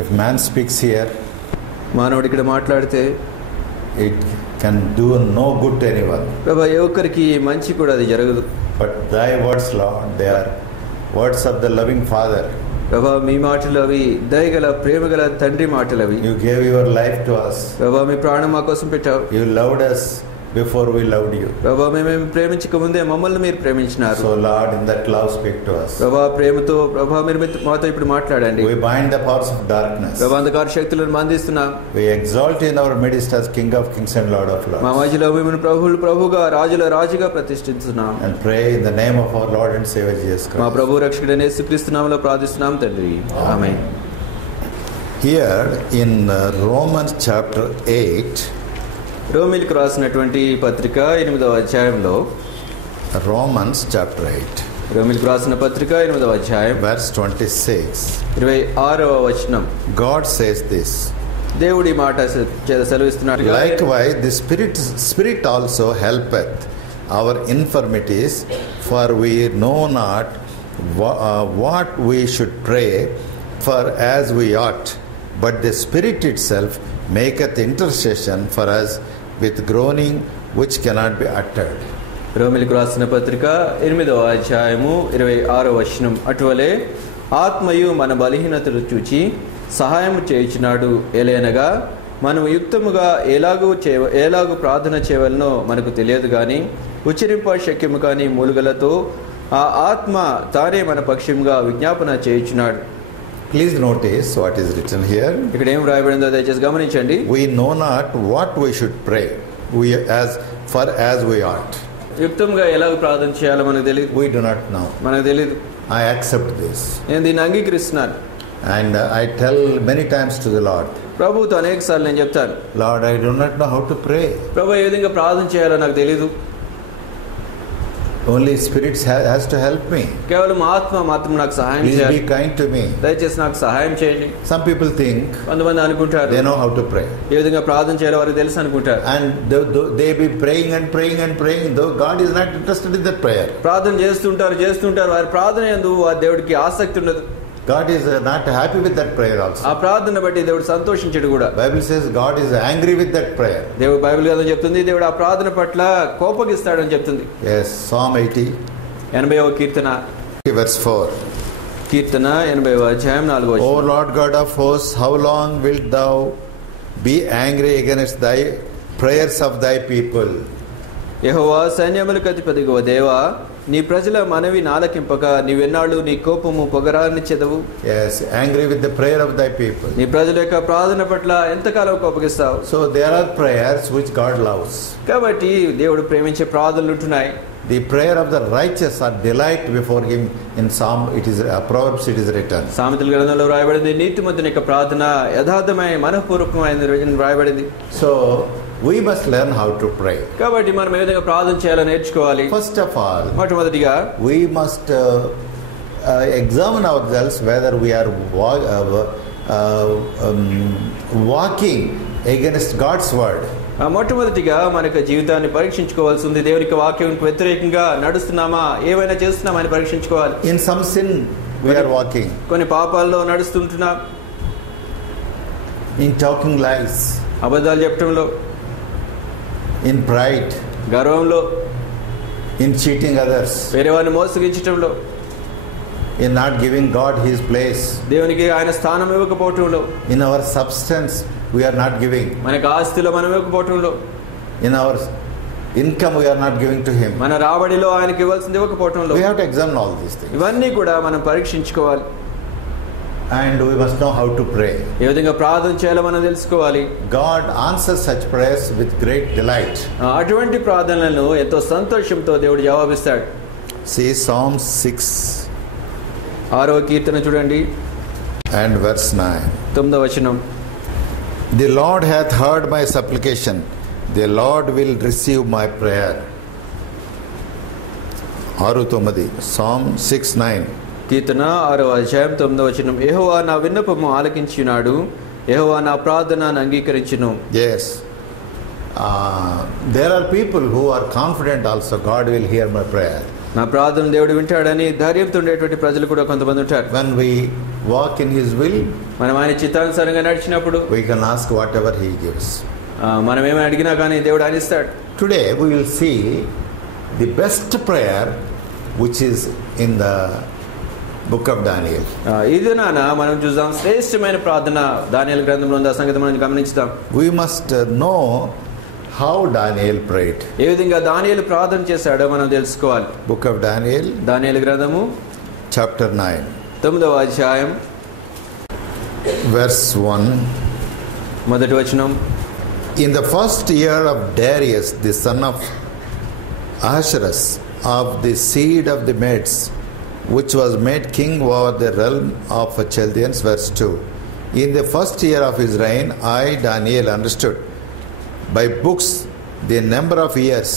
If man speaks here, మానవుడు ఇక్కడ మాట్లాడితే it can do no good to anyone. ప్రభా ఏ ఒక్కరికి మంచి కూడా అది జరగదు. But thy words, Lord, they are words of the loving Father. ప్రభా మీ మాటలు అవి దయగల ప్రేమగల తండ్రి మాటలు అవి. You gave your life to us. ప్రభా మీ ప్రాణం మా కోసం పెట్టావు. You loved us before we loved you. ప్రభా మేము ప్రేమించక ముందే మమ్మల్ని మీరు ప్రేమించినారు. So Lord, in that love speak to us. ప్రభా ప్రేమతో ప్రభా మీరు మాతో ఇప్పుడు మాట్లాడండి. We bind the powers of darkness. ప్రభా అంధకార శక్తులను బంధిస్తున్నాం. We exalt you in our midst as King of Kings and Lord of Lords. మా మధ్యలో మేము ప్రభువుగా రాజుల రాజుగా ప్రతిష్ఠిస్తున్నాం. And pray in the name of our Lord and Savior Jesus Christ. మా ప్రభు రక్షకుడైన యేసుక్రీస్తు నామములో ప్రార్థిస్తున్నాం తండ్రి. ఆమేన్. Here in Romans chapter 8, రోమీయులకు రాసినటువంటి పత్రిక 8వ అధ్యాయంలో, Romans chapter 8, రోమీయులకు రాసిన పత్రిక 8వ అధ్యాయం verse 26, 26వ వచనం, God says this: దేవుడి మాట సెలవిస్తున్నాడు. Likewise the Spirit also helpeth our infirmities, for we know not what we should pray for as we ought, but the Spirit itself maketh intercession for us with groaning which cannot be uttered. రోమీయులకు రాసిన పత్రిక 8వ అధ్యాయము 26వ వచనం, అటువలే ఆత్మయు మన బలహీనతలు చూచి సహాయం చేయుచున్నాడు. ఎలయనగా మనం యుక్తముగా ఎలాగూ ప్రార్థన చేయవలనో మనకు తెలియదు కానీ ఉచ్చరింప శక్యము కాని మూలుగలతో ఆ ఆత్మ తానే మన పక్షముగా విజ్ఞాపన చేయుచున్నాడు. Please notice what is written here. ఇక్కడ ఏం రాయబడిందో దయచేసి గమనించండి. We know not what we should pray as we ought. యుక్తంగా ఎలాగ ప్రార్థన చేయాలో మనకు తెలియదు. We do not know. మనకు తెలియదు. I accept this. నేను దీన్ని అంగీకరిస్తున్నాను. And I tell many times to the Lord, ప్రభుతో అనేక సార్లు నేను చెప్తాను, Lord, I do not know how to pray. ప్రభు ఏ విధంగా ప్రార్థన చేయాలో నాకు తెలియదు. Only Spirit has to help me. కేవలం ఆత్మ మాత్రం నాకు సహాయం Please చేయాలి. be kind to me. దయచేసి నాకు సహాయం చేయండి. Some people think కొంతమంది అనుకుంటారు they know how to pray. ఏ విధంగా ప్రార్థన చేయాలో వారికి తెలుసు అనుకుంటారు. And they be praying and praying and praying, though God is not interested in that prayer. ప్రార్థన చేస్తుంటారు వారి ప్రార్థన యందు ఆ దేవుడికి ఆసక్తి ఉండదు. God is not happy with that prayer also. ఆ ప్రార్థన బట్టి దేవుడు సంతోషించడు కూడా. Bible says God is angry with that prayer. దేవుడు బైబిల్ గ్రంథం చెప్తుంది దేవుడు ఆ ప్రార్థన పట్ల కోపగిస్తాడని చెప్తుంది. Yes, Psalm 80, 80వ కీర్తన verse 4. కీర్తన 80వ అధ్యాయం 4వ వచనం. O Lord God of hosts, how long wilt thou be angry against thy prayers of thy people? యెహోవా సైన్యములకు అధిపతిగో దేవా, నీ ప్రజల మనవి నాలకింపక నీవెన్నాళ్ళు నీ కోపము పొగరానిచ్చెదవు. Yes, angry with the prayer of thy people. నీ ప్రజల యొక్క ప్రార్థన పట్ల ఎంతకాలం కోపగిస్తావు. So there are prayers which God loves. కాబట్టి దేవుడు ప్రేమించే ప్రార్థనలు ఉంటున్నాయి. The prayer of the righteous are delight before him. In Psalm, it is Proverbs, it is written. సామెతల గ్రంథంలో రాయబడింది నీతిమంతుని యొక్క ప్రార్థన యథార్థమైన మనఃపూర్వకమైన రాయబడింది. So we must learn how to pray. కాబట్టి మనం ఏ విధంగా ప్రార్థన చేయాలో నేర్చుకోవాలి. First of all, మొట్టమొదటిగా we must examine ourselves whether we are walking against God's word. మొట్టమొదటిగా మన యొక్క జీవితాన్ని పరీక్షించుకోవాల్సి ఉంది. దేవునికి వాక్యానికి వ్యతిరేకంగా నడుస్తున్నామా, ఏమైనా చేస్తున్నామా అని పరీక్షించుకోవాలి. In some sin we are walking. కొన్ని పాపాల్లో నడుస్తుంటున్నాం. In talking lies. అబద్ధాలు చెప్పడంలో, in pride, గర్వంలో, in cheating others, వేరే వారిని మోసగించడంలో, in not giving God his place, దేవునికి ఆయన స్థానం ఇవ్వకపోవటంలో, in our substance we are not giving, మనకు ఆస్తిలో మనం ఇవ్వకపోవటంలో, in our income we are not giving to him. మన రాబడిలో ఆయనకి ఇవ్వాల్సింది ఇవ్వకపోవటంలో. We have to examine all these things. ఇవన్నీ కూడా మనం పరీక్షించుకోవాలి. And we must know how to pray. ఏ విధంగా ప్రార్థన చేయాలో మనం తెలుసుకోవాలి. God answers such prayers with great delight. అటువంటి ప్రార్థనలను ఎంతో సంతోషంతో దేవుడు జవాబిస్తాడు. See Psalm 6 6వ కీర్తన చూడండి and verse 9. 9వ వచనం. The Lord hath heard my supplication. The Lord will receive my prayer. 6:9. Psalm 6:9. కీర్తన 6వ అధ్యాయం 9వ వచనం. యెహోవా నా విన్నపము ఆలకించున్నాడు, యెహోవా నా ప్రార్థనను అంగీకరించును. Yes. There are people who are confident also, God will hear my prayer. నా ప్రార్థన దేవుడు వింటాడని ధైర్యంతో ఉండేటువంటి ప్రజలు కూడా కొంతమంది ఉంటారు. When we walk in His will, మనం ఆయన చిత్తానుసారంగా నడిచినప్పుడు we can ask whatever He gives. మనం ఏమైనా అడిగినా కానీ దేవుడు ఆయన ఇస్తాడు. Today we will see the best prayer which is in the book of Daniel. ఇది నాన్న మనం చూద్దాం శ్రేష్టమైన ప్రార్థన దానియేలు గ్రంథంలో ఉంది. ఆ సంగతి మనం గమనించుదాం. We must know how Daniel prayed. ఏ విధంగా దానియేలు ప్రార్థన చేశాడో మనం తెలుసుకోవాలి. Book of Daniel, దానియేలు గ్రంథము chapter 9, 9వ అధ్యాయం verse 1. మొదటి వచనం. In the first year of Darius, the son of Ahasuerus, of the seed of the Medes, which was made king over the realm of Chaldeans, verse 2. In the first year of his reign, I, Daniel, understood by books the number of years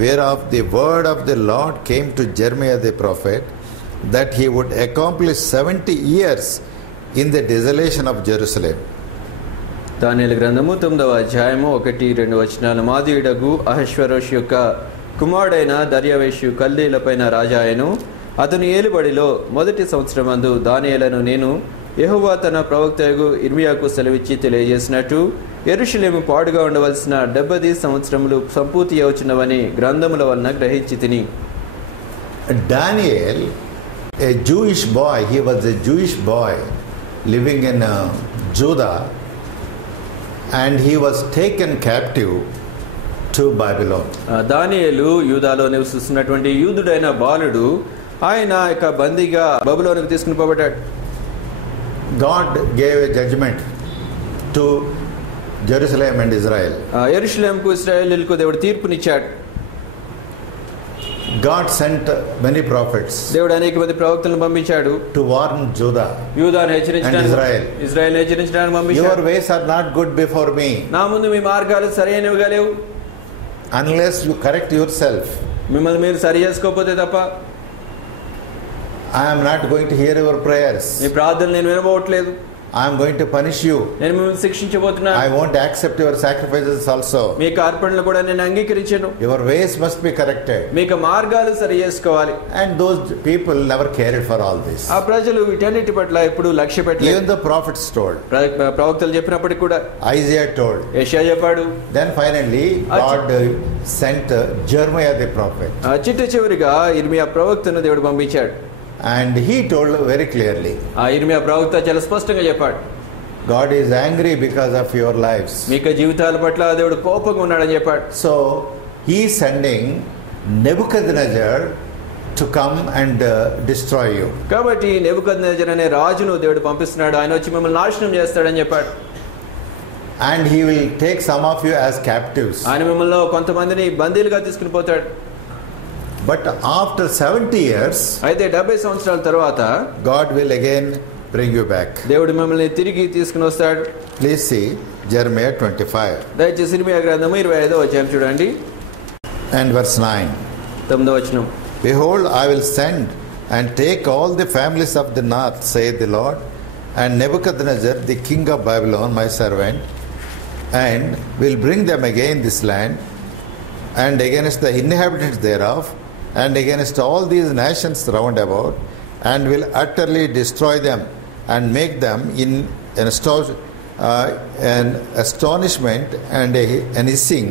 whereof the word of the Lord came to Jeremiah the prophet, that he would accomplish 70 years in the desolation of Jerusalem. దానియేలు గ్రంథము 9వ అధ్యాయము 1-2 వచనాలు. మాదీయుడగు అహష్వేరోషు యొక్క కుమారుడైన దర్యావేషు కల్దీలపైన రాజాయను అతని ఏలుబడిలో మొదటి సంవత్సరమందు దానియేలును నేను యెహోవా తన ప్రవక్తయగు ఇర్మియాకు సెలవిచ్చి తెలియజేసినట్టు యెరూషలేము పాడుగా ఉండవలసిన 70 సంవత్సరములు సంపూర్తి అవుచున్నవని గ్రంథముల వలన గ్రహించి తిని. Daniel, a Jewish boy, he was a Jewish boy living in Judah, and he was taken captive to Babylon. దానియేలు యూదాలో నివసిస్తున్నటువంటి యూదుడైన బాలుడు. ఆయన ఇక బందీగా బబులోనుకు తీసుకుని పోబడ్డాడు. God gave a judgment to Jerusalem and Israel. యెరూషలేముకు ఇశ్రాయేలీయులకు దేవుడు తీర్పునిచ్చాడు. God sent many prophets దేవుడు అనేక మంది ప్రవక్తలను పంపించాడు to warn Judah యూదాను హెచ్చరించడానికి, Israel. ఇశ్రాయేలును హెచ్చరించడానికి Your పంపించాడు. ways are not good before me నా ముందు మీ మార్గాలు సరైనవిగా లేవు, unless you correct yourself. మిమ్మల్ని మీరు సరి చేసుకోకపోతే తప్ప I am not going to hear your prayers. మీ ప్రార్థనలు నేను వినబోవట్లేదు, I am going to punish you. నేను మిమ్మల్ని శిక్షించబోతున్నాను, I won't accept your sacrifices also. మీకు అర్పణలు కూడా నేను అంగీకరించను, Your ways must be corrected. మీకు మార్గాలు సరి చేసుకోవాలి. And those people never cared for all this. ఆ ప్రజలు వీటన్నిటి పట్ల ఎప్పుడు లక్ష్య Even పెట్టలేదు. the prophets told, ప్రవక్తలు చెప్పినప్పటికీ కూడా, Isaiah told. యెషయా చెప్పాడు. Then finally God sent Jeremiah the prophet. చిట్ట చివరిగా ఇర్మియా ప్రవక్తను దేవుడు పంపించాడు. And he told very clearly, ఆ ఇర్మియా ప్రవక్త చాలా స్పష్టంగా చెప్పాడు, God is angry because of your lives. మీకు జీవితాల పట్ల దేవుడు కోపంగా ఉన్నాడని చెప్పాడు. So he is sending Nebuchadnezzar to come and destroy you. కాబట్టి నెబుకద్నెజర్ అనే రాజును దేవుడు పంపిస్తున్నాడు, ఆయన వచ్చి మిమ్మల్ని నాశనం చేస్తాడని చెప్పాడు. And he will take some of you as captives. ఆయన మిమ్మల్ని కొంతమందిని బందీలుగా తీసుకుని పోతాడు. But after 70 years, అయితే 70 సంవత్సరాల తర్వాత God will again bring you back. దేవుడు మిమ్మల్ని తిరిగి తీసుకుని వస్తాడు. Please see Jeremiah 25 దయచేసి ఇర్మియా గ్రంథము 25వ అధ్యాయం చూడండి. and verse 9. 9వ వచనం. Behold, I will send and take all the families of the north, saith the Lord, and Nebuchadnezzar, the king of Babylon, my servant, and will bring them again this land, and against the inhabitants thereof, and against all these nations round about, and will utterly destroy them, and make them in an astonishment and an hissing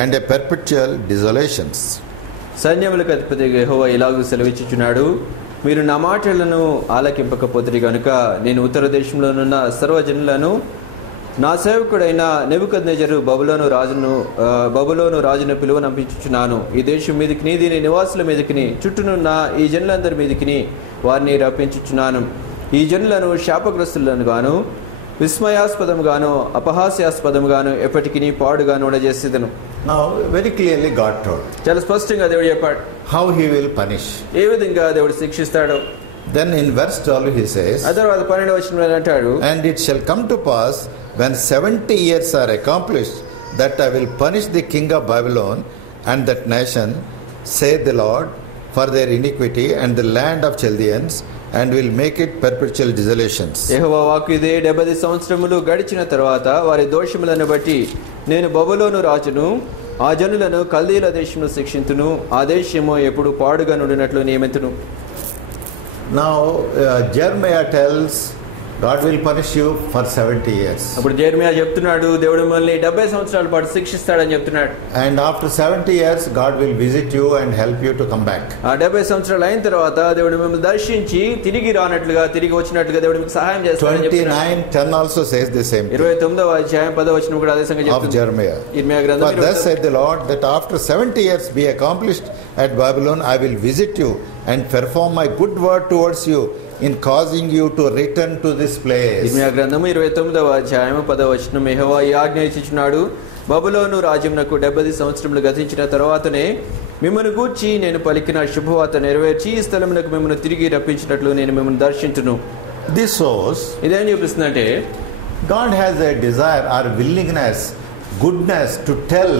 and a perpetual desolations. సైన్యములకు అధిపతి యెహోవా ఇలాగూ సెలవిచ్చుచున్నాడు, మీరు నా మాటలను ఆలకింపకపోతిరి గనుక నేను ఉత్తర దేశంలోనున్న సర్వజనులను నా సేవకుడైన నెబుకద్నెజరు బబులోను రాజును పిలువనంపించుచున్నాను. ఈ దేశం మీదికిని దీని నివాసుల మీదికిని చుట్టూనున్న ఈ జనులందరి మీదికిని వారిని రప్పించుచున్నాను. ఈ జనులను శాపగ్రస్తులను గాను విస్మయాస్పదముగాను అపహాస్యాస్పదముగాను ఎప్పటికీ పాడుగాను ఉండజేసేదను. Now, very clearly God told చాలా స్పష్టంగా దేవుడు చెప్పాడు how he will punish. ఏ విధంగా దేవుడు శిక్షిస్తాడో. Then in verse 12 he says, ఆ తర్వాత 12వ వచనంలో అంటాడు, and it shall come to pass when 70 years are accomplished that I will punish the king of Babylon and that nation, saith the Lord, for their iniquity, and the land of Chaldeans and will make it perpetual desolations. యెహోవా వాక్కు ఇదే, 70 సంవత్సరములు గడిచిన తర్వాత వారి దోషములను బట్టి నేను బబులోను రాజును ఆ జనులను కల్దీల దేశమును శిక్షింతును, ఆ దేశము ఎప్పుడు పాడుగా నుండినట్లు నియమితును. Now Jeremiah tells God will punish you for 70 years. అప్పుడు జెర్మియా చెప్తున్నాడు, దేవుడు మిమ్మల్ని 70 సంవత్సరాల పాటు శిక్షిస్తాడని చెప్తున్నాడు. And after 70 years God will visit you and help you to come back. ఆ 70 సంవత్సరాలు అయిన తర్వాత దేవుడు మిమ్మల్ని దర్శించి తిరిగి రానట్లుగా, తిరిగి వచ్చినట్లుగా దేవుడు మీకు సహాయం చేస్తాడని చెప్తున్నాడు. 29:10 also says the same thing. 29వ అధ్యాయం 10వ వచనం కూడా అదే సంగతి చెప్తుంది. Of Jeremiah. ఇర్మియా గ్రంథం. For thus said the Lord, that after 70 years be accomplished at Babylon, I will visit you and perform my good word towards you in causing you to return to this place. ఇర్మియా గ్రంథము 29వ అధ్యాయం 10వ వచనం, యెహోవా ఈ ఆజ్ఞ ఇచ్చుచున్నాడు, బబులోను రాజ్యమునకు 70 సంవత్సరములు గతించిన తర్వాతనే మిమ్మల్ని గూర్చి నేను పలికిన శుభవార్త నెరవేర్చి ఈ స్థలమునకు మిమ్మల్ని తిరిగి రప్పించినట్లు నేను మిమ్మల్ని దర్శించును. This shows ఇదేం చూపిస్తుందంటే God has a desire or willingness, goodness to tell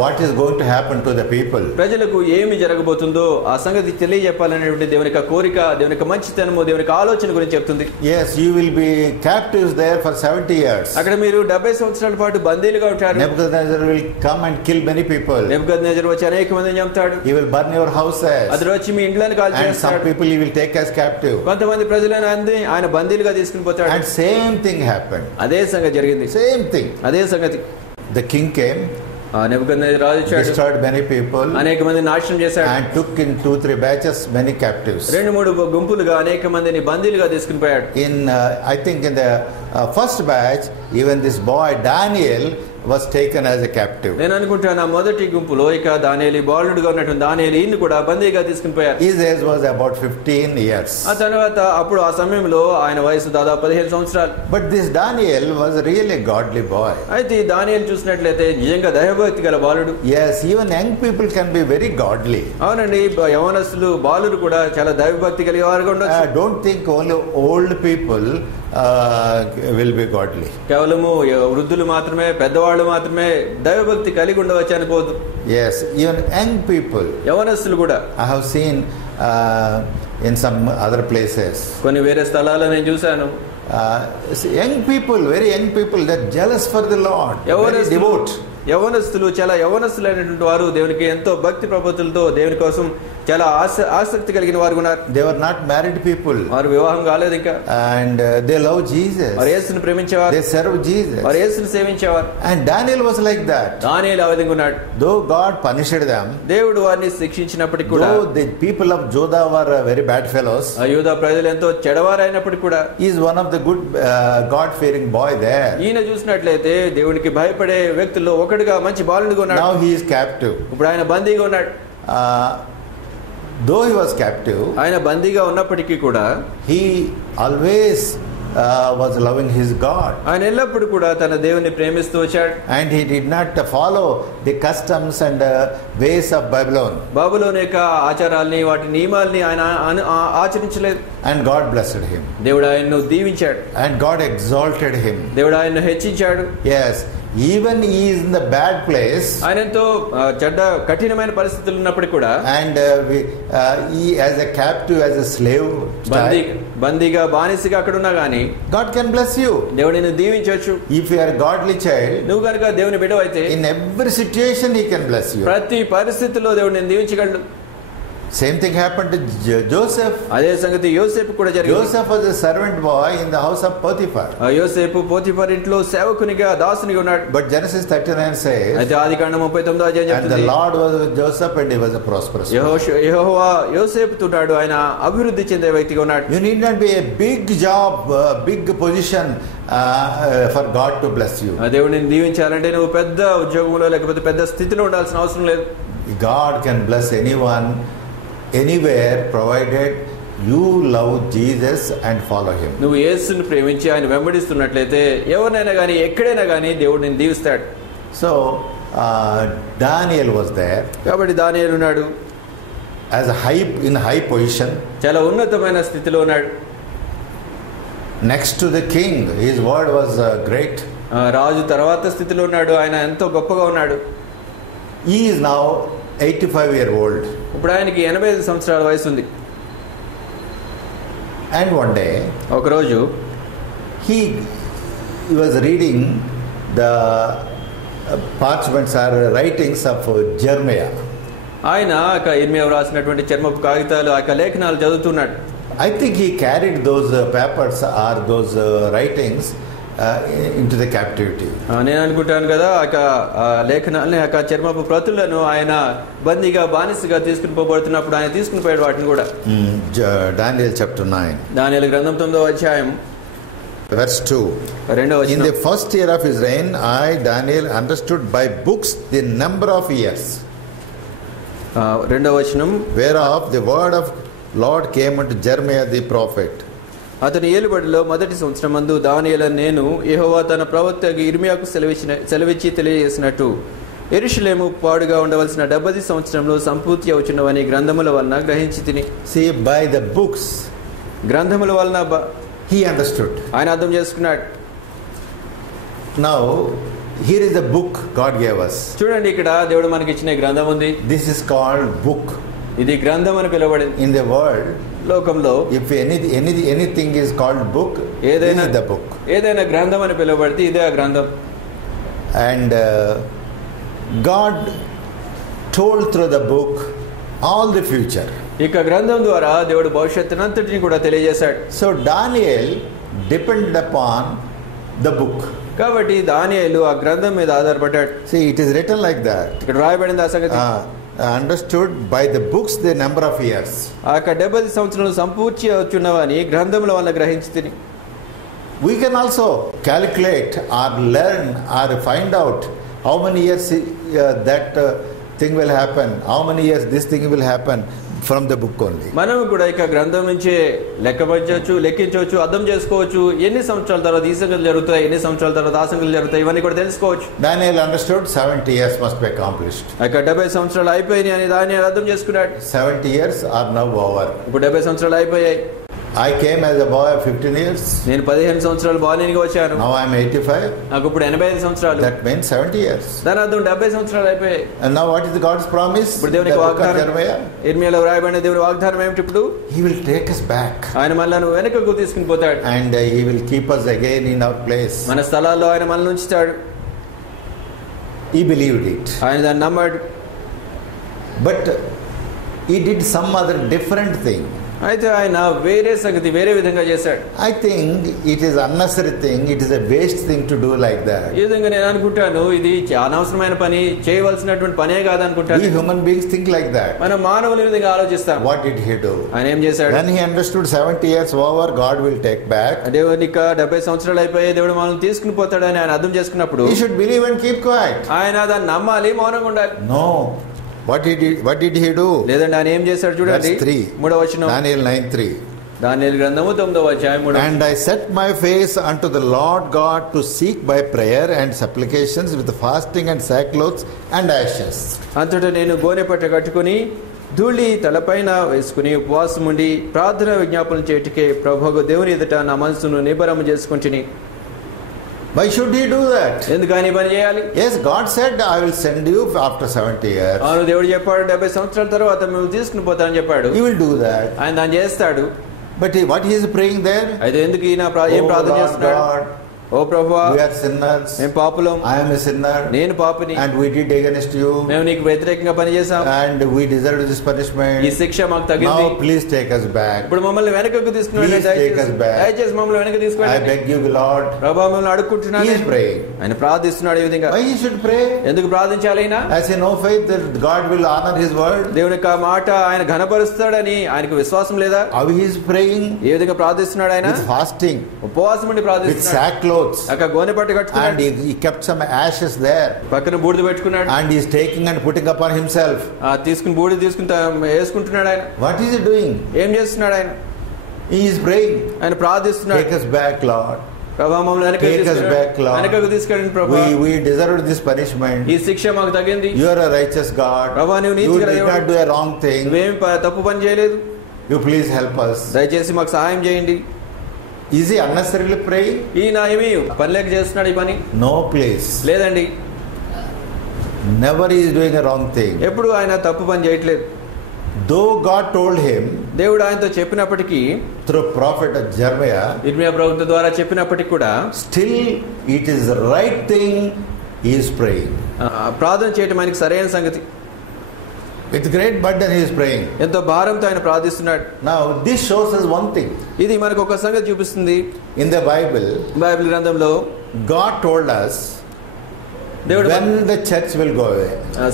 what is going to happen to the people. ప్రజలకు ఏమి జరగబోతుందో ఆ సంగతి తెలియజెప్పాలనేటువంటి దేవుని యొక్క కోరిక, దేవుని యొక్క మంచితనము, దేవుని యొక్క ఆలోచన గురించి చెప్తుంది. Yes, you will be captives there for 70 years. అక్కడ మీరు 70 సంవత్సరాల పాటు బందీలుగా ఉంటారు. Nebuchadnezzar will come and kill many people. Nebuchadnezzar వచ్చి అనేక మందిని చంపుతాడు. He will burn your houses. అతడు వచ్చి మీ ఇండ్లను కాల్చేస్తాడు. And some people he will take as captive. కొంతమంది ప్రజలను ఆయన బందీలుగా తీసుకుని పోతాడు. And same thing happened. అదే సంగతి జరిగింది. Same thing. అదే సంగతి. The king came, నెబుకద్నెజర్ రాజు వచ్చాడు, destroyed many people, అనేక మందిని నాశనం చేశాడు. and took in 2-3 batches many captives. 2-3 గుంపులుగా అనేక మందిని బందీలుగా తీసుకుని పోయాడు. In I think in the first batch, even this boy Daniel was taken as a captive. నేను అనుకుంటాను మొదటి గుంపులో ఇక దానియేలు బాలుడుగా ఉన్నటువంటి దానియేలుని కూడా బందీగా తీసుకుని పోయారు. His age was about 15 years. ఆ తర్వాత అప్పుడు ఆ సమయంలో ఆయన వయసు దాదాపు 15 సంవత్సరాలు. But this Daniel was really a godly boy. అయితే ఈ దానియేలు చూసినట్లయితే నిజంగా దైవభక్తి గల బాలుడు. Yes, even young people can be very godly. అవునండి, యవనస్తులు బాలురు కూడా చాలా దైవభక్తి కలిగే వారుగా ఉండొచ్చు. Don't think only old people will be godly. కేవలము వృద్ధులు మాత్రమే, పెద్దవాళ్ళు మాత్రమే దైవభక్తి కలిగి ఉండవచ్చు అనుకోవద్దు. Yes, even young people. యవనస్తులు కూడా. I have seen in some other places. కొన్ని వేరే స్థలాల్లో నేను చూశాను. Young people, very young people, they're jealous for the Lord. Very devout. యవనస్తులు చాలా యవనస్తులైనటువంటి వారు దేవునికి ఎంతో భక్తి ప్రపత్తులతో దేవుని కోసం చాలా ఆసక్తి కలిగిన వారు ఉన్నారు. They were not married people. వారు వివాహం కాలేదు ఇంకా. And they love Jesus. వారు యేసుని ప్రేమించేవారు. They serve Jesus. వారు యేసుని సేవించేవారు. And Daniel was like that. దానియేలు ఆ విధంగా ఉన్నాడు. Though God punished them, దేవుడు వారిని శిక్షించినప్పటికీ కూడా, though the people of Judah were very bad fellows, ఆ యూదా ప్రజలు ఎంతో చెడవారైనప్పటికీ కూడా, he is one of the good God-fearing boy there. ఈయన చూసినట్లయితే దేవునికి భయపడే వ్యక్తుల్లో ఒకటిగా మంచి బాలుడిగా ఉన్నాడు. Now he is captive. ఇప్పుడు ఆయన బందీగా ఉన్నాడు. Though he was captive, ఆయన బందీగా ఉన్నప్పటికీ కూడా he always was loving his God. ఆయన ఎల్లప్పుడూ కూడా తన దేవుని ప్రేమిస్తూ వచ్చాడు. And he did not follow the customs and ways of Babylon. బబులోను యొక్క ఆచారాల్ని, వాటి నియమాల్ని ఆయన ఆచరించలేదు. And God blessed him. దేవుడు ఆయన్ను దీవించాడు. And God exalted him. దేవుడు ఆయన్ను హెచ్చించాడు. Yes, even he is in the bad place. ఆయన ఎంతో చెడ్డ కఠినమైన పరిస్థితులు ఉన్నప్పటికీ కూడా, And he as a captive, as a slave, బందీగా బానిసగా అక్కడ ఉన్నా గానీ God can bless you. దేవుడు నిన్ను దీవించవచ్చు. If you are a godly child, నువ్వు కనుక దేవుని బిడ్డవైతే in every situation he can bless you. ప్రతి పరిస్థితుల్లో దేవుడు నిన్ను దీవించగలడు. Same thing happened to Joseph. అదే సంగతి యోసేపు కూడా జరిగింది. Joseph was a servant boy in the house of Potiphar. యోసేపు పోతిఫర్ ఇంట్లో సేవకునిగా, దాసునిగా ఉన్నాడు. But Genesis 39 says, అయితే ఆదికాండం 39వ అధ్యాయం and the చెప్తుంది, Lord was with Joseph and he was a prosperous man. యెహోవా యోసేపుతో ఉన్నాడు, ఆయన అభివృద్ధి చెందే వ్యక్తిగా ఉన్నాడు. You need not be a big job, big position for God to bless you. దేవుడిని దీవించాలంటే నువ్వు పెద్ద ఉద్యోగంలో లేకపోతే పెద్ద స్థితిలో ఉండాల్సిన అవసరం లేదు. God can bless anyone, anywhere, provided you love Jesus and follow him. నువ్వు యేసుని ప్రేమించి ఆయన వెంబడిస్తున్నట్లయితే ఎవరినైనా కానీ ఎక్కడైనా కానీ దేవుడు నిన్ను దీవిస్తాడు. So Daniel was there. కాబట్టి దానియేలు ఉన్నాడు, as a high position, చాలా ఉన్నతమైన స్థితిలో ఉన్నాడు. next to the king. His word was great. రాజు తర్వాత స్థితిలో ఉన్నాడు, ఆయన ఎంతో గొప్పగా ఉన్నాడు. He is now 85 years old. ఇప్పుడు ఆయనకి 85 సంవత్సరాల వయసు ఉంది. And one day ఒకరోజు he was reading the parchments or writings of Jeremiah. ఆయన ఇర్మియా రాసినటువంటి చర్మపు కాగితాలు లేఖనాలు చదువుతున్నాడు. I think he carried those papers or those writings into the captivity. నేను అనుకుంటాను కదా లేఖనాలని చర్మపు ప్రతులను ఆయన బందీగా బానిసగా తీసుకుని పోబడుతున్నప్పుడు ఆయన తీసుకుని పోయాడు వాటిని కూడా. Daniel chapter 9. దానియేలు గ్రంథం 9వ అధ్యాయం verse 2. In the first year of his reign, I, Daniel, understood by books the number of years. 2వ వచనం. Whereof the word of Lord came unto Jeremiah the prophet. అతని ఏలుబడిలో మొదటి సంవత్సరమందు దానియేలు నేను యెహోవా తన ప్రవక్తకు ఇర్మియాకు సెలవిచ్చి తెలియజేసినట్టు యెరూషలేము పాడుగా ఉండవలసిన 70 సంవత్సరంలో సంపూర్తి అవుచున్నవని గ్రంథముల వలన గ్రహించి తిని. See, by the books, గ్రంథముల వలన he understood. ఆయన అర్థం చేసుకున్నాడు. Now here is the book God gave us. చూడండి, ఇక్కడ దేవుడు మనకి ఇచ్చిన గ్రంథం ఉంది. This is called book. ఇది గ్రంథం అని పిలువబడింది. In the world, లోకంలో if anything is called book, ఏదైనా this is the book. ఏదైనా గ్రంథం అని పిలువబడితే ఇదే ఆ గ్రంథం. And God told through the book all the future. ఇక గ్రంథం ద్వారా దేవుడు భవిష్యత్తునంతటిని కూడా తెలియజేశాడు. So Daniel depended upon the book. కాబట్టి దానియేలు ఆ గ్రంథం మీద ఆధారపడ్డాడు. See, it is written like that. ఇక్కడ రాయబడింది ఆ సంగతి. Understood by the books the number of years. 70 సంవత్సరాలు సంపూర్తి అవుచున్నవని గ్రంథముల వల్ల గ్రహించి తిని. We can also calculate or learn or find out how many years that thing will happen, how many years this thing will happen from the book only. మనం కూడా ఇక గ్రంథం నుంచే లెక్కించవచ్చు, అర్థం చేసుకోవచ్చు. ఎన్ని సంవత్సరాల తర్వాత ఈ సంగతులు జరుగుతాయి, ఎన్ని సంవత్సరాల తర్వాత ఆ సంగతులు జరుగుతాయి, ఇవన్నీ కూడా తెలుసుకోవచ్చు. Daniel understood 70 years must be accomplished. ఇక 70 సంవత్సరాలు అయిపోయినాయి అని దానియేలు అర్థం చేసుకున్నాడు. 70 years are now over. ఇప్పుడు 70 సంవత్సరాలు అయిపోయాయి. I came as a boy of 15 years. నేను 15 సంవత్సరాలు బాలునిగా వచ్చాను. Now I am 85. నాకు ఇప్పుడు 85 సంవత్సరాలు. That means 70 years. దాని అర్థం 70 సంవత్సరాలు అయిపోయాయి. And now what is God's promise? ఇప్పుడు దేవునికి వాగ్దానం, ఇర్మియాలో రాయబడిన దేవుని వాగ్దానం ఏమిటి? ఇప్పుడు He will take us back. ఆయన మనల్ని వెనకకు తీసుకుని పోతాడు. And He will keep us again in our place. మన స్థలాల్లో ఆయన మనల్ని ఉంచుతాడు. He believed it. ఆయన దాన్ని నమ్మాడు. But he did some other different thing. అయితే ఆయన వేరే సంగతి వేరే విధంగా చేశాడు. I think it is unnecessary thing. It is a waste thing to do like that. ఈ విధంగా నేను అనుకుంటాను, ఇది అనవసరమైన పని, చేయవలసినటువంటి పనే కాదనుకుంటాను. We human beings think like that. మనం మానవుల విధంగా ఆలోచిస్తాం. What did he do? ఆయన ఏం చేశాడు? When he understood 70 years over, God will take back. దేవుని 70 సంవత్సరాలు అయిపోయి దేవుడు మనల్ని తీసుకుని పోతాడని ఆయన అర్థం చేసుకున్నప్పుడు He should believe and keep quiet. ఆయన దాన్ని నమ్మాలి, మౌనంగా ఉండాలి. No. What did he do? లేదండి, ఆయన ఏం చేశాడు చూడండి. 3వ వచనం, Daniel 9:3. దానియేలు గ్రంథము 9వ అధ్యాయం 3. And I set my face unto the Lord God to seek by prayer and supplications with fasting and sackcloth and ashes. అంతటా నేను గోనెపట్ట కట్టుకుని ధూళి తలపైన వేసుకుని ఉపవాసం ఉండి ప్రార్థన విజ్ఞాపన చేటికే ప్రభువు దేవుని ఎదుట నా మనసును నిబ్బరము చేసుకుంటుని. Why should he do that? ఎందుకని పని చేయాలి? Yes, God said I will send you after 70 years. అవును, దేవుడు చెప్పాడు 70 సంవత్సరాల తర్వాత మిమ్మల్ని తీసుకుని పోతానని చెప్పాడు. He will do that. ఆయన దాన్ని చేస్తాడు. But what he is praying there? అయితే ఎందుకు ఈయన ఏం ప్రార్థన చేస్తున్నాడు? ఓ ప్రభువా, we are sinners. మేము పాపులం. I am a sinner. నేను పాపిని. And we did against you. మేము నీకు వ్యతిరేకంగా పని చేశాం. And we deserve this punishment. ఈ శిక్ష మాకు తగింది. Now please take us back. ఇప్పుడు మమ్మల్ని వెనకకు తీసుకుని దయచేసి మమ్మల్ని వెనక్కి తీసుకుని. I beg you, Lord. ప్రభువా, మమ్మల్ని అడుక్కుంటున్నాను. He is praying. ఆయన ప్రార్థిస్తున్నాడు ఈ విధంగా. Why he should pray? ఎందుకు ప్రార్థించాలి ఆయన? Has he no faith that God will honor his word? దేవుని యొక్క మాట ఆయన ఘనపరుస్తాడని ఆయనకు విశ్వాసం లేదా? How he is praying? ఏ విధంగా ప్రార్థిస్తున్నాడు ఆయన? With fasting. ఉపవాసం ఉండి ప్రార్థిస్తున్నాడు. With sackcloth. And he kept some ashes there. పక్కన బూడిద పెట్టుకున్నాడు. And he is taking and putting upon himself. తీసుకుని బూడిద తీసుకుని వేసుకుంటున్నాడు ఆయన. What is he doing? ఏం చేస్తున్నాడు ఆయన? He is praying. ఆయన ప్రార్థిస్తున్నాడు. Take us back, Lord. ప్రభువా, మమ్మల్ని వెనకకు తీసుకెళ్ళండి ప్రభువా. We deserved this punishment. ఈ శిక్ష మాకు తగింది. You are a righteous God. ప్రభువా, నీవు నీతిగల దేవుడు. You did not do a wrong thing. నువ్వేం తప్పు పని చేయలేదు. You please help us. దయచేసి మాకు సహాయం చేయండి. Is he unnecessarily praying? ఈయన ఏమి పని లేక చేస్తున్నాడు ఈ పని? No, please. లేదండి. Never he is doing a wrong thing. ఎప్పుడు ఆయన తప్పు పని చేయట్లేదు. Though God told him, దేవుడు ఆయనతో చెప్పినప్పటికీ, through prophet Jeremiah, ఇర్మియా ప్రవక్త ద్వారా చెప్పినప్పటికీ కూడా still it is the right thing he is praying. ప్రార్థన చేయటం ఆయనకి సరైన సంగతి. With great burden he is praying. ఎంతో భారంతో ఆయన ప్రార్థిస్తున్నాడు. Now this shows us one thing. ఇది మనకు ఒక సంగతి చూపిస్తుంది. In the Bible, బైబిల్ గ్రంథంలో God told us when the church will go away.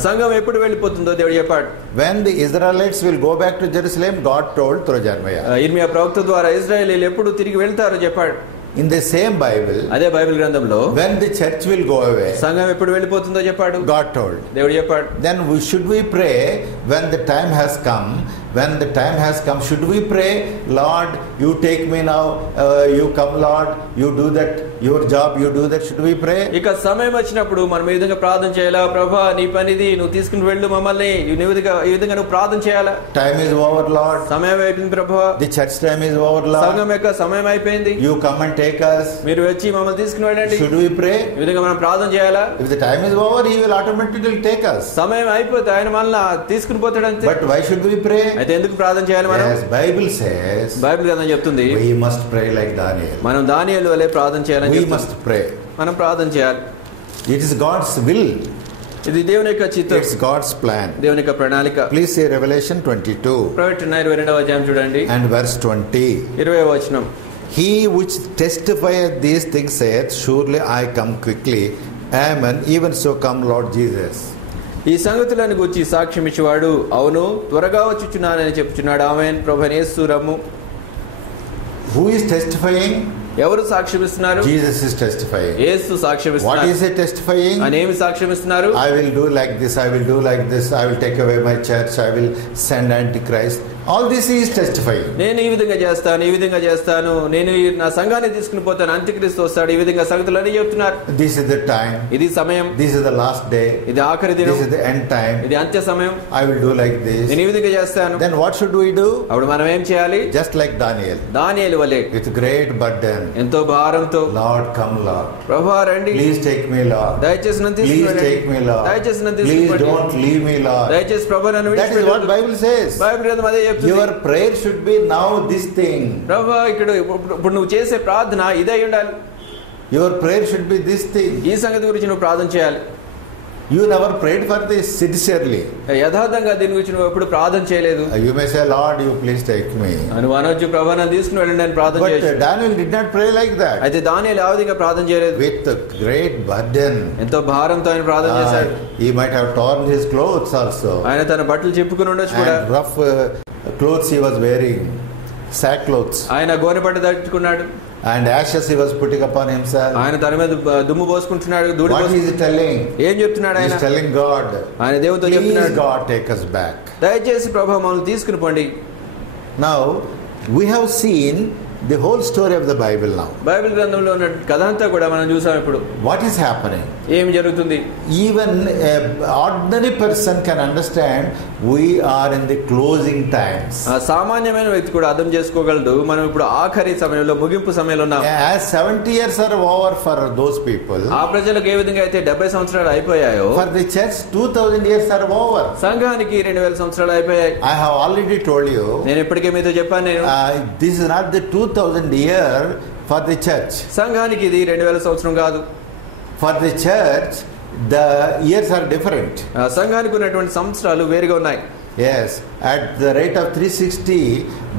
సంఘం ఎప్పుడు వెళ్ళిపోతుందో దేవుడు చెప్పాడు. When the Israelites will go back to Jerusalem, God told through Jeremiah. ఇర్మియా ప్రవక్త ద్వారా ఇశ్రాయేలీయులు ఎప్పుడు తిరిగి వెళ్తారో చెప్పాడు. In the same Bible, అదే బైబిల్ గ్రంథంలో when the church will go away, సంఘం ఎప్పుడు వెళ్ళిపోతుందో చెప్పాడు. God told. దేవుడు చెప్పాడు. Then should we pray when the time has come? When the time has come, should we pray, Lord, you take me now, you come, Lord, you do that, your job, you do that. Should we pray? ఇక సమయం వచ్చినప్పుడు మనం ఈ విధంగా ప్రార్థన చేయాలా? ప్రభువా, నీ పనిది, నువ్వు తీసుకుని వెళ్ళు మమ్మల్ని, ఈ విధంగా నువ్వు ప్రార్థన చేయాలా? Time is over, Lord. సమయం అయిపోయింది ప్రభువా. The church time is over, Lord. సంఘం యొక్క సమయం అయిపోయింది. You come and take us. మీరు వచ్చి మమ్మల్ని తీసుకుని వెళ్ళండి. Should we pray? ఈ విధంగా మనం ప్రార్థన చేయాలా? If the time is over, he will automatically take us. సమయం అయిపోతే ఆయన మనల్ని తీసుకుని పోతాడు అంతే. But why should we pray? అయితే ఎందుకు ప్రార్థన చేయాలి మనం? Yes, Bible says బైబిల్ గ్రంథం చెప్తుంది we must pray like Daniel. మనం దానియేలు వలె ప్రార్థన చేయాలని We చెప్తుంది. must pray. మనం ప్రార్థన చేయాలి. It is God's will. ఇది దేవుని యొక్క చిత్తం. It's God's plan. దేవుని యొక్క ప్రణాళిక. Please see Revelation 22 ప్రకటన 22వ అధ్యాయం చూడండి. and verse 20. 20వ వచనం. He which testifieth these things saith, surely I come quickly. Amen. Even so come Lord Jesus. ఈ సంగతులను గురించి సాక్ష్యం ఇచ్చేవాడు, అవును త్వరగా వచ్చుచున్నానని చెప్పుచున్నాడు. ఆమేన్. ప్రభువైన యేసు రమ్ము. Who is testifying? ఎవరు సాక్ష్యం ఇస్తున్నారు? Jesus is testifying. యేసు సాక్ష్యం What ఇస్తున్నారు. is he testifying? ఆయన ఏమి సాక్ష్యం ఇస్తున్నారు? I will do like this, I will do like this, I will take away my church, I will send Antichrist. All this he is testifying. నేను ఈ విధంగా చేస్తాను, ఈ విధంగా చేస్తాను, నేను నా సంఘాన్ని తీసుకుని పోతాను, అంత్యక్రీస్తు వస్తాడు, ఈ విధంగా సంగతులని చెప్తున్నారు. This is the time. ఇది సమయం. This is the last day. ఇది ఆఖరి దినం. This is the end time. ఇది అంత్య సమయం. I will do like this. నేను ఈ విధంగా చేస్తాను. Then what should we do? అప్పుడు మనం ఏం చేయాలి? Just like Daniel. దానియేలు వలె With great burden. ఎంతో భారంతో, Lord, come, Lord. ప్రభువా రండి, Please take me, Lord. దయచేసి నన్ను Please తీసుకుని take me, Lord. దయచేసి నన్ను Please తీసుకుని don't leave me, Lord. దయచేసి ప్రభువా నన్ను That is what Bible says. Bible గ్రంథం అదే చెప్తుంది. Your prayer should be now this thing. ప్రభువా ఇప్పుడు నువ్వు చేసే ప్రార్థన ఇదే ఉండాలి. Your prayer should be this thing. ఈ సంగతి గురించి నువ్వు ప్రార్థన చేయాలి. You never prayed for this sincerely. యథార్థంగా దీని గురించి నువ్వు ఎప్పుడు ప్రార్థన చేయలేదు. You may say, Lord, you please take me. నువ్వు అనొచ్చు, ప్రభువా నన్ను తీసుకుని వెళ్ళండి అని ప్రార్థన But చేయొచ్చు. Daniel did not pray like that. అయితే దానియేలు ఆ విధంగా ప్రార్థన చేయలేదు. With a great burden. ఎంతో భారంతో ఆయన ప్రార్థన చేశాడు. He might have torn his clothes also. ఆయన తన బట్టలు చెప్పుకుని ఉండొచ్చు కూడా. And rough clothes he was wearing. Sackcloths. ఆయన గోనె పట్టు తట్టుకున్నాడు. And ashes he was putting upon himself. ఆయన తన మీద దుమ్ము పోసుకుంటున్నాడు. What is he telling? ఏం చెప్తున్నాడు ఆయన? He is telling God. ఆయన దేవునితో Please చెప్తున్నాడు, God, take us back. దయచేసి ప్రభువా మమ్మల్ని తీసుకుని పోండి. Now we have seen the whole story of the Bible now. Bible గ్రంథంలో ఉన్న కథ అంతా కూడా మనం చూసాం. ఇప్పుడు What is happening? ఏం జరుగుతుంది? Even an ordinary person can understand we are in the closing times. సామాన్యమైన వ్యక్తి కూడా అర్థం చేసుకోగలడు, మనం ఇప్పుడు ఆఖరి సమయంలో, ముగింపు సమయంలో ఉన్నాం. As 70 years are over for those people, ఆ ప్రజలకు ఏ విధంగా అయితే 70 సంవత్సరాలు అయిపోయాయో, for the church 2000 years are over. సంఘానికి 2000 సంవత్సరాలు అయిపోయాయి. I have already told you. నేను ఇప్పటికే మీతో చెప్పాను. నేను this is not the 2000 year for the church. సంఘానికి ఇది 2000 సంవత్సరం కాదు. For the church the years are different. సంఘానికి ఉన్నటువంటి సంవత్సరాలు వేరుగా ఉన్నాయి. Yes, at the rate of 360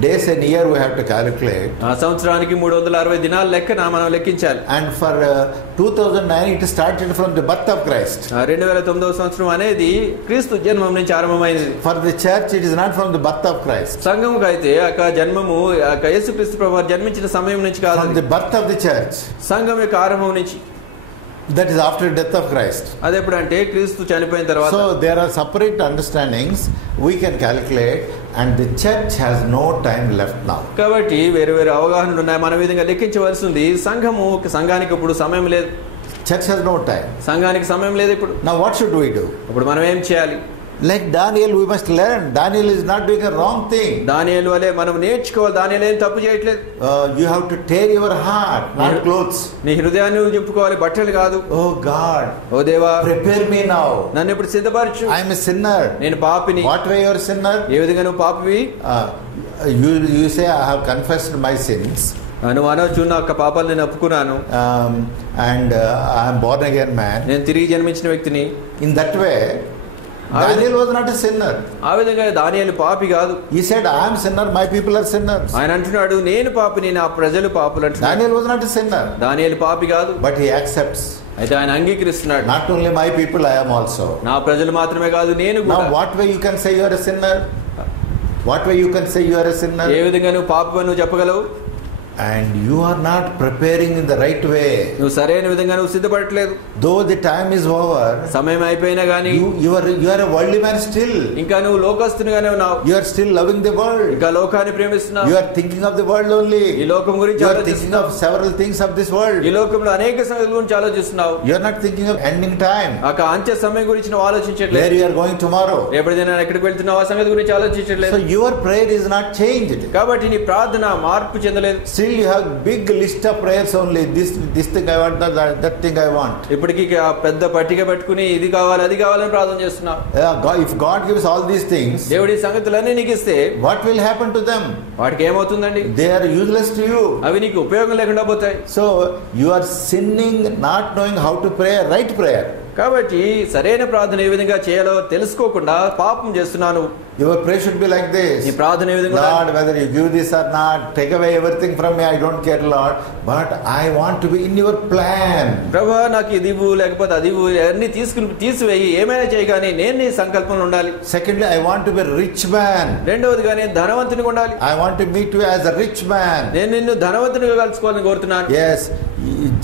days a year we have to calculate. ఆ సంవత్సరానికి 360 దినాల లెక్కన మనం లెక్కించాలి. And for 2009 it started from the birth of Christ. 2009వ సంవత్సరం అనేది క్రీస్తు జన్మం నుంచి ఆరంభమైంది. For the church it is not from the birth of Christ. సంఘముకు అయితే ఆ జన్మము యేసుక్రీస్తు ప్రభువు జన్మించిన సమయం నుంచి కాదు. From the birth of the church. సంఘం యొక్క ఆరంభం నుంచి. That is after death of Christ. అదెప్పుడంటే క్రీస్తు చనిపోయిన తర్వాత. So there are separate understandings we can calculate, and the church has no time left now. కాబట్టి వేరు వేరు అవగాహనలు ఉన్నాయి. మనం విధంగా లెక్కించవలసి ఉంది. సంఘానికి ఇప్పుడు సమయం లేదు. Church has no time. సంఘానికి సమయం లేదు ఇప్పుడు. Now what should we do? ఇప్పుడు మనం ఏం చేయాలి? Like Daniel we must learn. Daniel is not doing a wrong thing. దానియేలు వలె మనం నేర్చుకోవాలి. దానియేలు ఏం తప్పు చేయట్లేదు. You have to tear your heart, not clothes. నీ హృదయాన్ని చెప్పుకోవాలి, బట్టలు కాదు. Oh God, ఓ దేవా, prepare me now. నన్ను ఇప్పుడు సిద్ధపరచు. I am a sinner. నేను పాపిని. What way you are a sinner? ఏ విధంగా నువ్వు పాపివి? you say, I have confessed my sins, నువ్వు అనొచ్చు, నా యొక్క పాపాలు నేను ఒప్పుకున్నాను, and I am born again man. నేను తిరిగి జన్మించిన వ్యక్తిని. In that way, Daniel was not a sinner. ఆ విధంగా దానియేలు పాపి కాదు. He said, I am sinner, my people are sinners. ఆయన అంటున్నాడు, నేను పాపిని, నా ప్రజలు పాపులు అంటున్నాడు. Daniel was not a sinner. దానియేలు పాపి కాదు, but he accepts. అయితే ఆయన అంగీకరిస్తున్నాడు. Not only my people, I am also. నా ప్రజలు మాత్రమే కాదు, నేను కూడా. Now what way you can say you are a sinner? What way you can say you are a sinner? ఏ విధంగా నువ్వు పాపివని నువ్వు చెప్పగలవు? And you are not preparing in the right way. నువ్వు సరైన విధంగా నువ్వు సిద్ధపడట్లేదు. Though the time is over, సమయం అయిపోయినా గానీ you are a worldly man still. ఇంకా నువ్వు లోకస్తునిగానే ఉన్నావు. You are still loving the world. ఇంకా లోకాన్ని ప్రేమిస్తున్నావు. You are thinking of the world only. ఈ లోకం గురించి you are thinking of several things of this world. ఈ లోకంలో అనేక సంగతుల గురించి ఆలోచిస్తున్నావు. You are not thinking of ending time. ఆ అంత్య సమయం గురించి నువ్వు ఆలోచించట్లేదు. Where you are going tomorrow. ఎప్పుడైనా ఎక్కడికి వెళ్తున్నావు ఆ సంగతి గురించి ఆలోచించట్లేదు. So your prayer is not changed. కాబట్టి నీ ప్రార్థన మార్పు చెందలేదు. Still you have big list of prayers only. This thing I want, that thing I want. ఇప్పటికీ పెద్ద పట్టిక పెట్టుకుని ఇది కావాలి అది కావాలని ప్రార్థన చేస్తున్నావు. If God gives all these things, దేవుడి సంగతులన్నీ నీకు ఇస్తే what will happen to them? వాటికి ఏమవుతుందండి? They are useless to you. అవి నీకు ఉపయోగం లేకుండా పోతాయి. So you are sinning, not knowing how to pray right prayer. కాబట్టి సరైన ప్రార్థన ఏ విధంగా చేయాలో తెలుసుకోకుండా పాపం చేస్తున్నాను. Your prayer should be like this. నీ ప్రార్థన ఏ విధంగా? Lord, whether you give this or not, take away everything from me, I don't care, Lord, but I want to be in your plan. ప్రభువా, నాకు ఇది ఇవ్వు లేకపోతే అది ఇవ్వు, అన్ని తీసివేయి, ఏమైనా చేయగానే నేను నీ సంకల్పంలో ఉండాలి. Secondly, I want to be a rich man. రెండవదిగా నేను ధనవంతునిగా ఉండాలి. I want to meet you as a rich man. నేను నిన్ను ధనవంతునిగా కలుసుకోవాలని కోరుతున్నాను. Yes,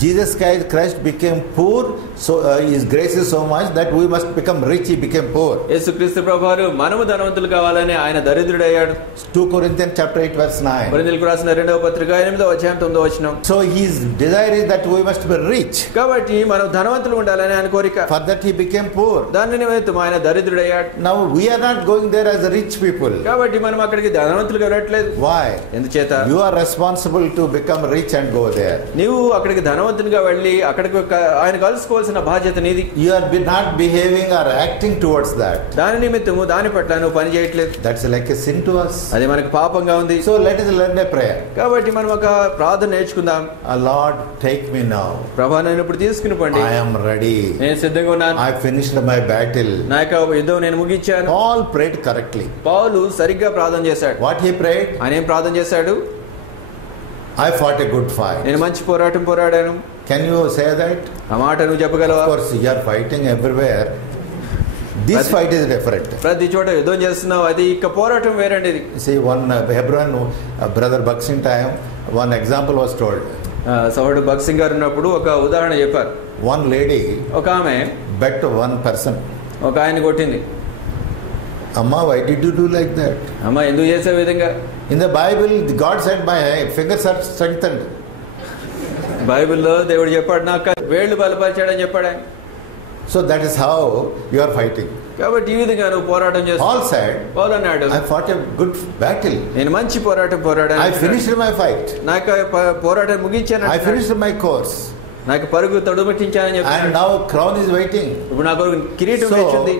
Jesus Christ became poor, so his grace is so much that we must become rich. He became poor. యేసుక్రీస్తు ప్రభువారు మనము ధనవంతులు కావాలని ఆయన దరిద్రుడయ్యాడు. 2 Corinthians chapter 8 verse 9. కొరింథీయులకు రాసిన 2వ పత్రిక 8వ అధ్యాయం 9వ వచనం. So his desire is that we must be rich. కాబట్టి మనం ధనవంతులు ఉండాలని ఆయన కోరిక. For that he became poor. దాని నిమిత్తం ఆయన దరిద్రుడయ్యాడు. Now we are not going there as rich people. కాబట్టి మనం అక్కడికి ధనవంతులుగా వెళ్ళట్లేదు. Why? ఎందుచేత? You are responsible to become rich and go there. నీవు అక్కడికి ధనవంతునిగా వెళ్ళి అక్కడికి ఆయన కలుసుకోవాల్సిన బాధ్యత నీది. You are not behaving or acting towards that. దాని నిమిత్తము దాని పట్ల నువ్వు పని చేయట్లేదు. That's like a sin to us. అది మనకు పాపంగా ఉంది. So let us learn a prayer. కాబట్టి మనం ఒక ప్రార్థన నేర్చుకుందాం. Lord, take me now. ప్రభువా, నన్ను ఇప్పుడు తీసుకుని పండి. I am ready. నేను సిద్ధంగా ఉన్నాను. I finished my battle. నా యొక్క యుద్ధం నేను ముగించాను. Paul prayed correctly. పౌలు సరిగ్గా ప్రార్థన చేశాడు. What he prayed? ఆయన ఏం ప్రార్థన చేశాడు? I fought a good fight. నేను మంచి పోరాటం పోరాడాను. Can you say that? ఆ మాట నువ్వు చెప్పగలవా? Of course, you are fighting everywhere. This fight is different. ప్రతి చోట యుద్ధం చేస్తున్నావు, అది ఇక పోరాటం వేరండి. See, one Hebron brother Buxing time, one example was told. సోదరుడు భక్సింగ్ గారు ఉన్నప్పుడు ఒక ఉదాహరణ చెప్పారు. One lady, ఒక ఆమె bet one person. ఒక ఆయన కొట్టింది. Amma, why did you do like that? అమ్మ, ఎందుకు చేసే విధంగా? In the Bible, God said my fingers are strengthened. బైబిల్లో దేవుడు చెప్పాడు, నాకు వేళ్లు బలపరిచాడని చెప్పాడు ఆయన. So that is how you are fighting. కాబట్టి ఈ విధంగా నువ్వు పోరాటం చేస్తావు. Paul said, పౌలు అన్నాడు, I fought a good battle. నేను మంచి పోరాటం పోరాడాను. I finished my fight. నాకు పోరాటం ముగించాను. I finished my course. నాకు పరుగు తొడగొట్టించానని చెప్పాడు. And now crown is waiting. ఇప్పుడు నాకు కిరీటం వేచింది.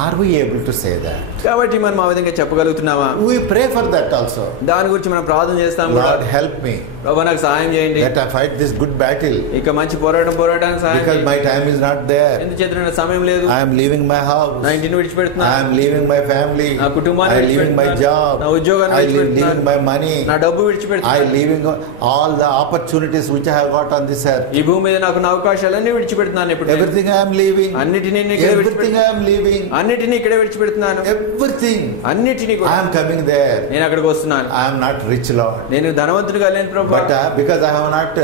Are we able to say that? కాబట్టి మనం ఆ విధంగా చెప్పగలుగుతున్నామా? We pray for that also. దాని గురించి మనం ప్రార్థన చేస్తాం. Lord, help me. ప్రభువా, నాకు సహాయం చేయండి. That I fight this good battle. ఇక మంచి పోరాటం పోరాడడానికి సహాయం చేయండి. Because my time is not there. ఎందుచేత నా సమయం లేదు. I am leaving my house. నా ఇంటిని విడిచిపెడుతున్నాను. I am leaving my family. నా కుటుంబాన్ని విడిచిపెడుతున్నాను. I am leaving my job. నా ఉద్యోగాన్ని విడిచిపెడుతున్నాను. I am leaving my money. నా డబ్బు విడిచిపెడుతున్నాను. I am leaving all the opportunities which I have got on this earth. ఈ భూమి మీద నాకు అవకాశాలన్నీ విడిచిపెడుతున్నాను. ఇప్పుడు everything I am leaving. అన్నిటిని everything I am leaving. అన్నిటిని ఇక్కడే విడిచిపెడుతున్నాను. everything. అన్నిటిని కూడా. I am coming there. నేను అక్కడికి వస్తున్నాను. I am not rich, Lord. నేను ధనవంతుడిగా లేను ప్రభువా. But because I have not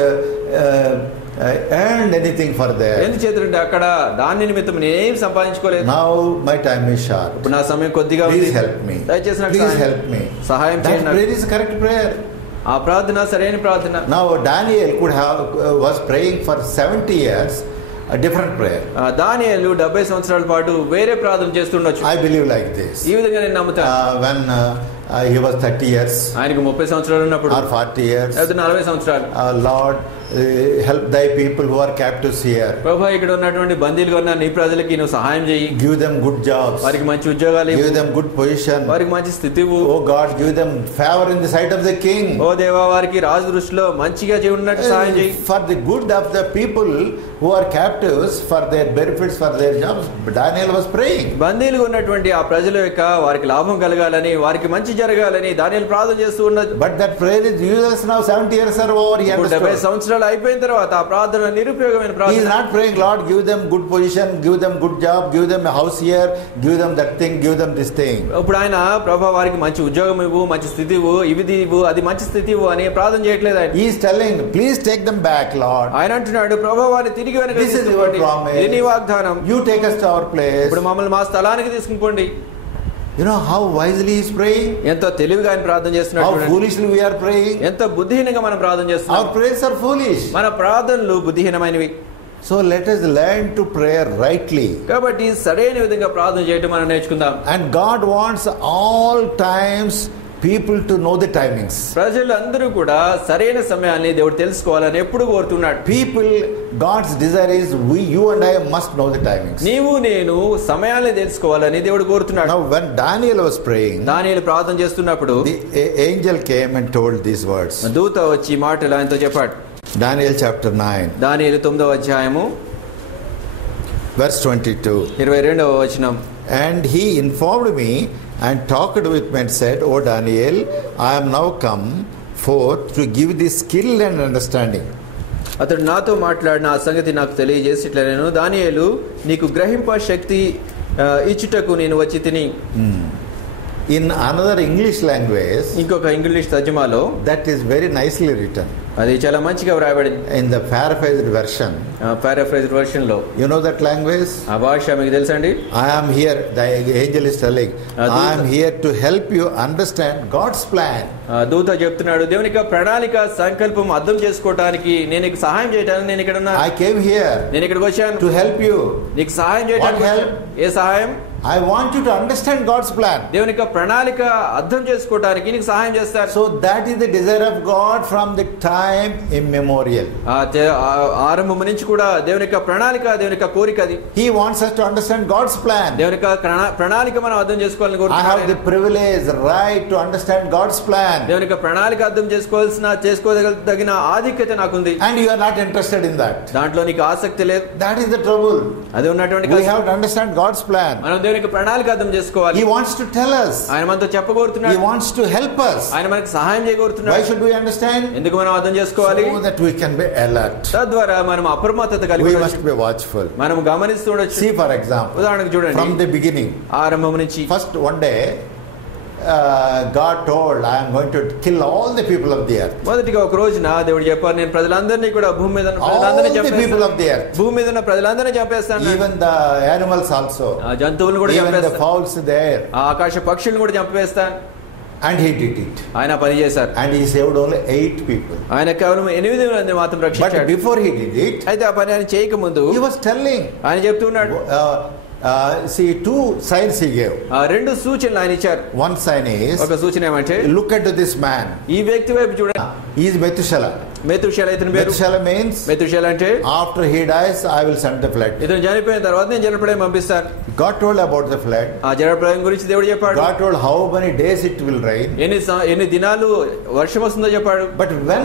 earned anything for there. ఎందుచేతంటే అక్కడ దాని నిమిత్తం నేనేం సంపాదించుకోలేదు. Now my time is short. ఇప్పుడు నా సమయం కొద్దిగా ఉంది. Please help me. దయచేసి నాకు సహాయం చేయండి. That prayer is correct prayer. ఆ ప్రార్థన సరైన ప్రార్థన. Now Daniel was praying for 70 years a different prayer. దానియేలు 70 సంవత్సరాల పాటు వేరే ప్రార్థన చేస్తుండొచ్చు. I believe like this. ఈ విధంగా నేను నమ్ముతాను. When he was 30 years ఆయనకు 30 సంవత్సరాలు ఉన్నప్పుడు or 40 years. లేదా 40 సంవత్సరాలు. Lord, help thy people who are captives here. ప్రభువా, ఇక్కడ ఉన్నటువంటి బందీలుగా ఉన్న నీ ప్రజలకి నువ్వు సహాయం చేయి. Give them good jobs. వారికి మంచి ఉద్యోగాలు ఇవ్వు. Give them good position. వారికి మంచి స్థితి ఇవ్వు. Oh God, give them favor in the sight of the king. ఓ దేవా, వారికి రాజు దృష్టిలో మంచిగా ఉన్నట్టు సహాయం చేయి. For the good of the people who are captives, for their benefits, for their jobs, Daniel was praying. బందీలుగా ఉన్నటువంటి ఆ ప్రజల యొక్క వారికి లాభం కలగాలని, వారికి మంచి జరగాలని దానియేలు ప్రార్థన చేస్తూ ఉన్నది. But that prayer is useless now. 70 years are over. He ఇప్పుడు 70 సంవత్సరాలు అయిపోయిన తర్వాత ఆ ప్రార్థన నిరుపయోగమైన He is ప్రార్థన. not praying, Lord, give them good position, give them good job, give them a house here, give them that thing, give them this thing. ఇప్పుడు ఆయన ప్రభా వారికి మంచి ఉద్యోగం ఇవ్వు, మంచి స్థితి ఇవ్వు, ఇది ఇవ్వు, అది మంచి స్థితి ఇవ్వు అని ప్రార్థన చేయట్లేదు ఆయన. He is telling, please take them back, Lord. ఆయన అంటున్నాడు, ప్రభా వారిని తిరిగి వెనక్కి This is your తీసుకుపోండి. promise. ఇది నీ వాగ్దానం. You take us to our place. ఇప్పుడు మమ్మల్ని మా స్థలానికి తీసుకుపోండి. You know how wisely he is praying? ఎంతో తెలివిగా ఆయన ప్రార్థన How చేస్తున్నాడు. foolishly we are praying? ఎంత బుద్ధిహీనంగా మనం ప్రార్థన చేస్తున్నాం. Our prayers are foolish. మన ప్రార్థనలు బుద్ధిహీనమైనవి. So let us learn to pray rightly. కాబట్టి సరైన విధంగా ప్రార్థన చేయటం మనం నేర్చుకుందాం. And God wants all times people to know the timings. ప్రజలందరూ కూడా సరైన సమయాన్ని దేవుడు తెలుసుకోవాలని ఎప్పుడు కోరుతున్నాడు. People, God's desire is you and I must know the timings. నీవు నేను సమయాన్ని తెలుసుకోవాలని దేవుడు కోరుతున్నాడు. Now when Daniel was praying, దానియేలు ప్రార్థన చేస్తున్నప్పుడు the angel came and told these words. దూత వచ్చి మాటలు ఆయనతో చెప్పాడు. Daniel chapter 9 దానియేలు 9వ అధ్యాయము verse 22. 22వ వచనం. And he informed me and talked with me and said, O Daniel, I am now come forth to give thee skill and understanding. అతడు నాతో మాట్లాడిన ఆ సంగతి నాకు తెలియజేసి ఇట్లా, నేను దానియేలు నీకు గ్రహింప శక్తి ఇచ్చుటకు నేను వచ్చి తిని. In another English language, ఇంకొక English తర్జుమాలో that is very nicely written. అది చాలా మంచిగా వ్రాయబడింది. In the paraphrased version, పారాఫ్రేజ్డ్ version లో. you know that language? ఆ భాష మీకు తెలుసండి. I am here, the angel is telling, I am here to help you understand God's plan. దూత చెప్తున్నాడు, దేవుని యొక్క ప్రణాళిక సంకల్పం అర్థం చేసుకోవడానికి నేను నీకు సహాయం చేయడానికి నేను ఇక్కడ ఉన్నాను. I came here నేను ఇక్కడికి వచ్చాను to help you. నీకు సహాయం చేయడానికి. What help? ఏ సహాయం? I want you to understand God's plan. దేవుని యొక్క ప్రణాళిక అర్థం చేసుకోవడానికి నీకు సహాయం చేస్తారు. So that is the desire of God from the time immemorial. ఆరంభం నుంచి కూడా దేవుని యొక్క ప్రణాళిక, దేవుని యొక్క కోరిక అది. He wants us to understand God's plan. దేవుని యొక్క ప్రణాళిక మనం అర్థం చేసుకోవాలని I have కోరుతున్నాడు. the privilege, right to understand God's plan. దేవుని యొక్క ప్రణాళిక అర్థం చేసుకోదగిన ఆధిక్యత నాకుంది. And you are not interested in that. దాంట్లో నీకు ఆసక్తి లేదు. That is the trouble. అది ఉన్నటువంటి We కష్టం. have to understand God's plan. మనం దేవుని యొక్క ప్రణాళిక అర్థం చేసుకోవాలి. He wants to tell us. ఆయన మనతో He చెప్పగోరుతున్నాడు. wants to help us. ఆయన మనకు సహాయం Why చేయగోరుతున్నాడు. should we understand? ఎందుకు మనం అర్థం చేసుకోవాలి? So that we can be alert. తద్వారా మనం అప్రమత్తత కలిగి We ఉండొచ్చు. must be watchful. మనం గమనిస్తూ ఉండొచ్చు. See, for example, ఉదాహరణకు చూడండి, from the beginning, ఆరంభం నుంచి first one day, God told, I am going to kill all the people of the earth. మొదటిగా ఒక రోజున దేవుడు చెప్పారు, నేను ప్రజలందరినీ కూడా భూమి మీద ఉన్న All ప్రజలందరినీ the people చంపేస్తాను. of the earth. భూమి మీద ఉన్న ప్రజలందరినీ చంపేస్తాను. Even the animals also. ఆ జంతువులను కూడా Even the చంపేస్తాను. fowls there. ఆ ఆకాశ పక్షులను కూడా చంపేస్తాను. And he did it. ఆయన పని చేశారు. And he saved only 8 people. ఆయన కేవలం 8 మందిని మాత్రం But రక్షించాడు. before he did it, అయితే ఆ పని ఆయన చేయక ముందు he was telling, ఆయన చెప్తున్నాడు. see, 2 signs he gave. ఆ 2 సూచనలు ఆయన ఇచ్చారు. One sign is, ఒక సూచన ఏమంటే, look at this man. ఈ వ్యక్తి వైపు చూడండి. He is Methuselah. మెతుషేల ఇతని పేరు. Methuselah means, మెతుషేల అంటే after he dies, I will send the flood. ఇతను చనిపోయిన తర్వాత నేను జలప్రళయం పంపిస్తాను. God told about the flood. ఆ జలప్రళయం గురించి దేవుడు చెప్పాడు. God told how many days it will rain. ఎన్ని దినాలు వర్షం వస్తుందో చెప్పాడు. But when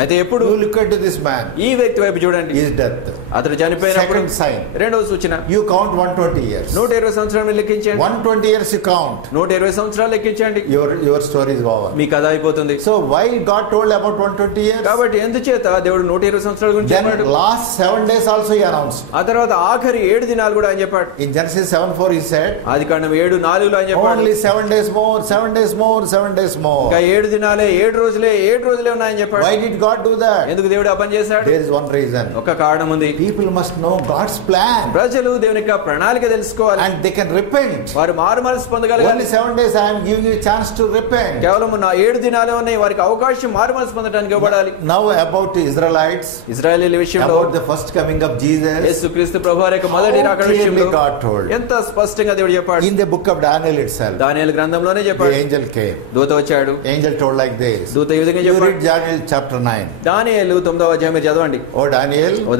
అయితే ఎప్పుడు you look at this man, ఈ వ్యక్తి వైపు చూడండి, his death. అతడు చనిపోయినప్పుడు. Second sign, రెండవ సూచన, you count 120 years. 120 సంవత్సరాలు లెక్కించండి. 120 years you count. 120 సంవత్సరాలు లెక్కించండి. Your story is over. మీ కథ అయిపోతుంది. So why God told about 120 years? కాబట్టి ఎందుచేత దేవుడు 120 సంవత్సరాల గురించి Then చెప్పాడు. last 7 days also he announced. ఆ తర్వాత ఆఖరి 7 దినాలు కూడా ఆయన చెప్పాడు. In Genesis 7:4 he said, ఆదికాండం 7:4 ఆయన చెప్పాడు. only 7 days more, 7 days more, 7 days more. ఇంకా 7 దినాలే, 7 రోజులే ఉన్నాయని చెప్పాడు. Why did God do that? ఎందుకు దేవుడు ఆ పని చేశాడు? There is one reason. ఒక కారణం ఉంది. People must know God's plan. ప్రజలు దేవుని యొక్క ప్రణాళిక తెలుసుకోవాలి. And they can repent. వారు మారుమనసు పొందగలగాలి. Only 7 days I am giving you a chance to repent. కేవలం 7 దినాలే ఉన్నాయి వారికి అవకాశం మారుమనసు పొందడానికి ఇవ్వబడాలి. Now about Israelites, ఇశ్రాయేలీల విషయంలో, about the first coming of Jesus, యేసుక్రీస్తు ప్రభువారి యొక్క మొదటి రాకడ విషయంలో God told. ఎంత స్పష్టంగా దేవుడు చెప్పాడు. In the book of Daniel itself, దానియేలు గ్రంథంలోనే చెప్పాడు. the angel came. దూత వచ్చాడు. Angel told like this. దూత ఈ విధంగా You చెప్పాడు. read Daniel chapter 9. దానియేలు 9వ అధ్యాయం మీరు చదవండి. Oh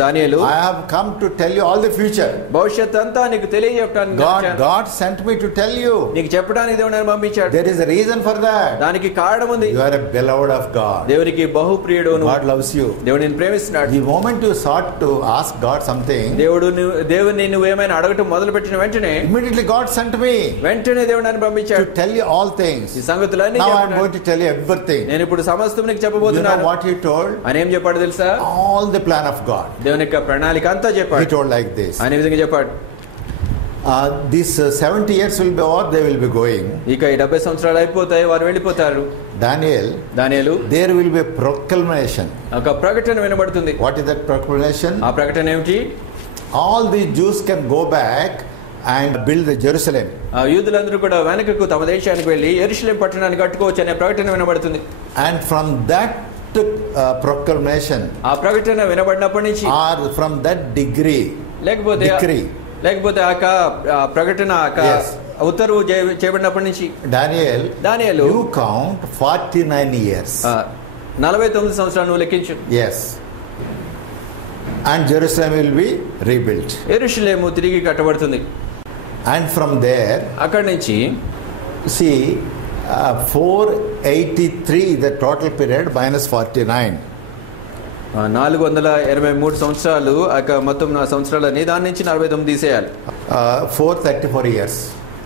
Daniel, I have come to tell you all the future. భవిష్యత్తు అంతా నీకు తెలియజెప్పడానికి God sent me to tell you. నీకు చెప్పడానికి దేవుడు నన్ను పంపించాడు. There is a reason for that. దానికి కారణం ఉంది. You are a beloved of God. దేవునికి బహుప్రియుడు. God loves you. దేవుడు నిన్ను ప్రేమిస్తున్నాడు. The moment you sought to ask God something, దేవుని నువ్వు ఏమైనా అడగటం మొదలుపెట్టిన వెంటనే immediately God sent me. వెంటనే దేవుడు నన్ను పంపించాడు. To tell you all things. ఈ సంగతులన్నీ Now I am going to tell you everything. నేను ఇప్పుడు సమస్తం నీకు చెప్పబోతున్నాను. You know what he told? ఆయన ఏం చెప్పాడు తెలుసా? All the plan of God. దేవుని యొక్క ప్రణాళిక అంతా చెప్పాడు. He told like this. ఆయన ఈ విధంగా చెప్పాడు. These 70 years will be over, they will be going. ఇక ఈ 70 సంవత్సరాలు అయిపోతాయి, వారు వెళ్ళిపోతారు. దానియేలు, there will be a proclamation. ఒక ప్రకటన వినబడుతుంది. What is that proclamation? ఆ ప్రకటన ఏమిటి? All the Jews can go back and build Jerusalem. ఆ యూదులందరూ కూడా వెనకకు తమ దేశానికి వెళ్ళి యెరూషలేము పట్టణాన్ని కట్టుకోవచ్చు అనే ప్రకటన వినబడుతుంది. And from that proclamation, ఆ ప్రకటన వినబడినప్పటి నుంచి, or from that decree, లేకపోతే ఆ ప్రకటన ఉత్తర్వు చేయబడినప్పటి నుంచి, దానియేలు, you count 49 years. 49 సంవత్సరాలు నువ్వు లెక్కించు. Yes. And Jerusalem will be rebuilt. యెరూషలేము తిరిగి కట్టబడుతుంది. And from there, అక్కడి నుంచి see, 483 the total period minus 49. 483 సంవత్సరాలు మొత్తం సంవత్సరాలని దాని నుంచి 49 తీసేయాలి. 434 years.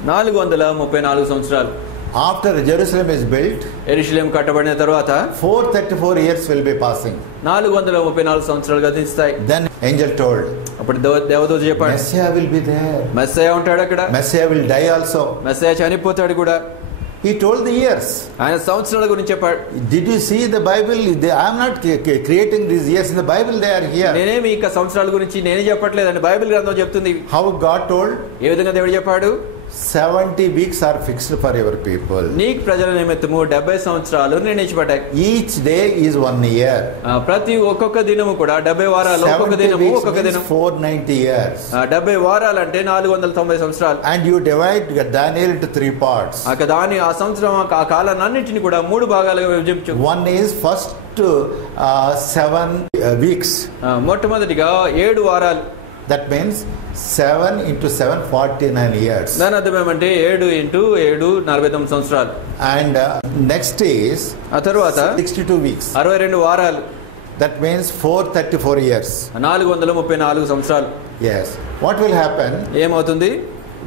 434 సంవత్సరాలు. After Jerusalem is built, యెరూషలేము కట్టబడిన తర్వాత 434 years will be passing. 434 సంవత్సరాలు గతిస్తాయి. Then angel told, అప్పుడు దేవదూత చెప్పాడు, Messiah will be there. Messiah ఉంటాడు అక్కడ. Messiah will die also. Messiah చనిపోతాడు కూడా. He told the years. ఆయన సంవత్సరాల గురించి చెప్పాడు. Did you see the Bible? I am not creating these years in the Bible. They are here. నేనేమి ఇక సంవత్సరాల గురించి నేనే చెప్పట్లేదండి, బైబిల్ గ్రంథం చెప్తుంది. How God told? ఏ విధంగా దేవుడు చెప్పాడు? 70 weeks are fixed for your people. నీకు ప్రజల నిమిత్తము 70 సంవత్సరాలు నిర్ణయించబడ్డాయి. Each day is 1 year. ప్రతి ఒక్కొక్క దినము కూడా 70 వారాలు. ఒక్కొక్క దినము ఒక్కొక్క దినం 490 years. 70 వారాలు అంటే 490 సంవత్సరాలు. And you divide Daniel into 3 parts. ఆ సంవత్సరం ఆ కాలాన్ని అన్నిటిని కూడా 3 భాగాలుగా విభజించు. One is first 7 weeks. మొట్టమొదటిగా 7 వారాలు. That means 7 into 7, 49 years. దాని అర్థం ఏమంటే 7 into 7 49 సంవత్సరాలు. And next is ఆ తర్వాత 62 weeks. 62 వారాలు. That means 434 years. 434 సంవత్సరాలు. Yes. What will happen? ఏమవుతుంది?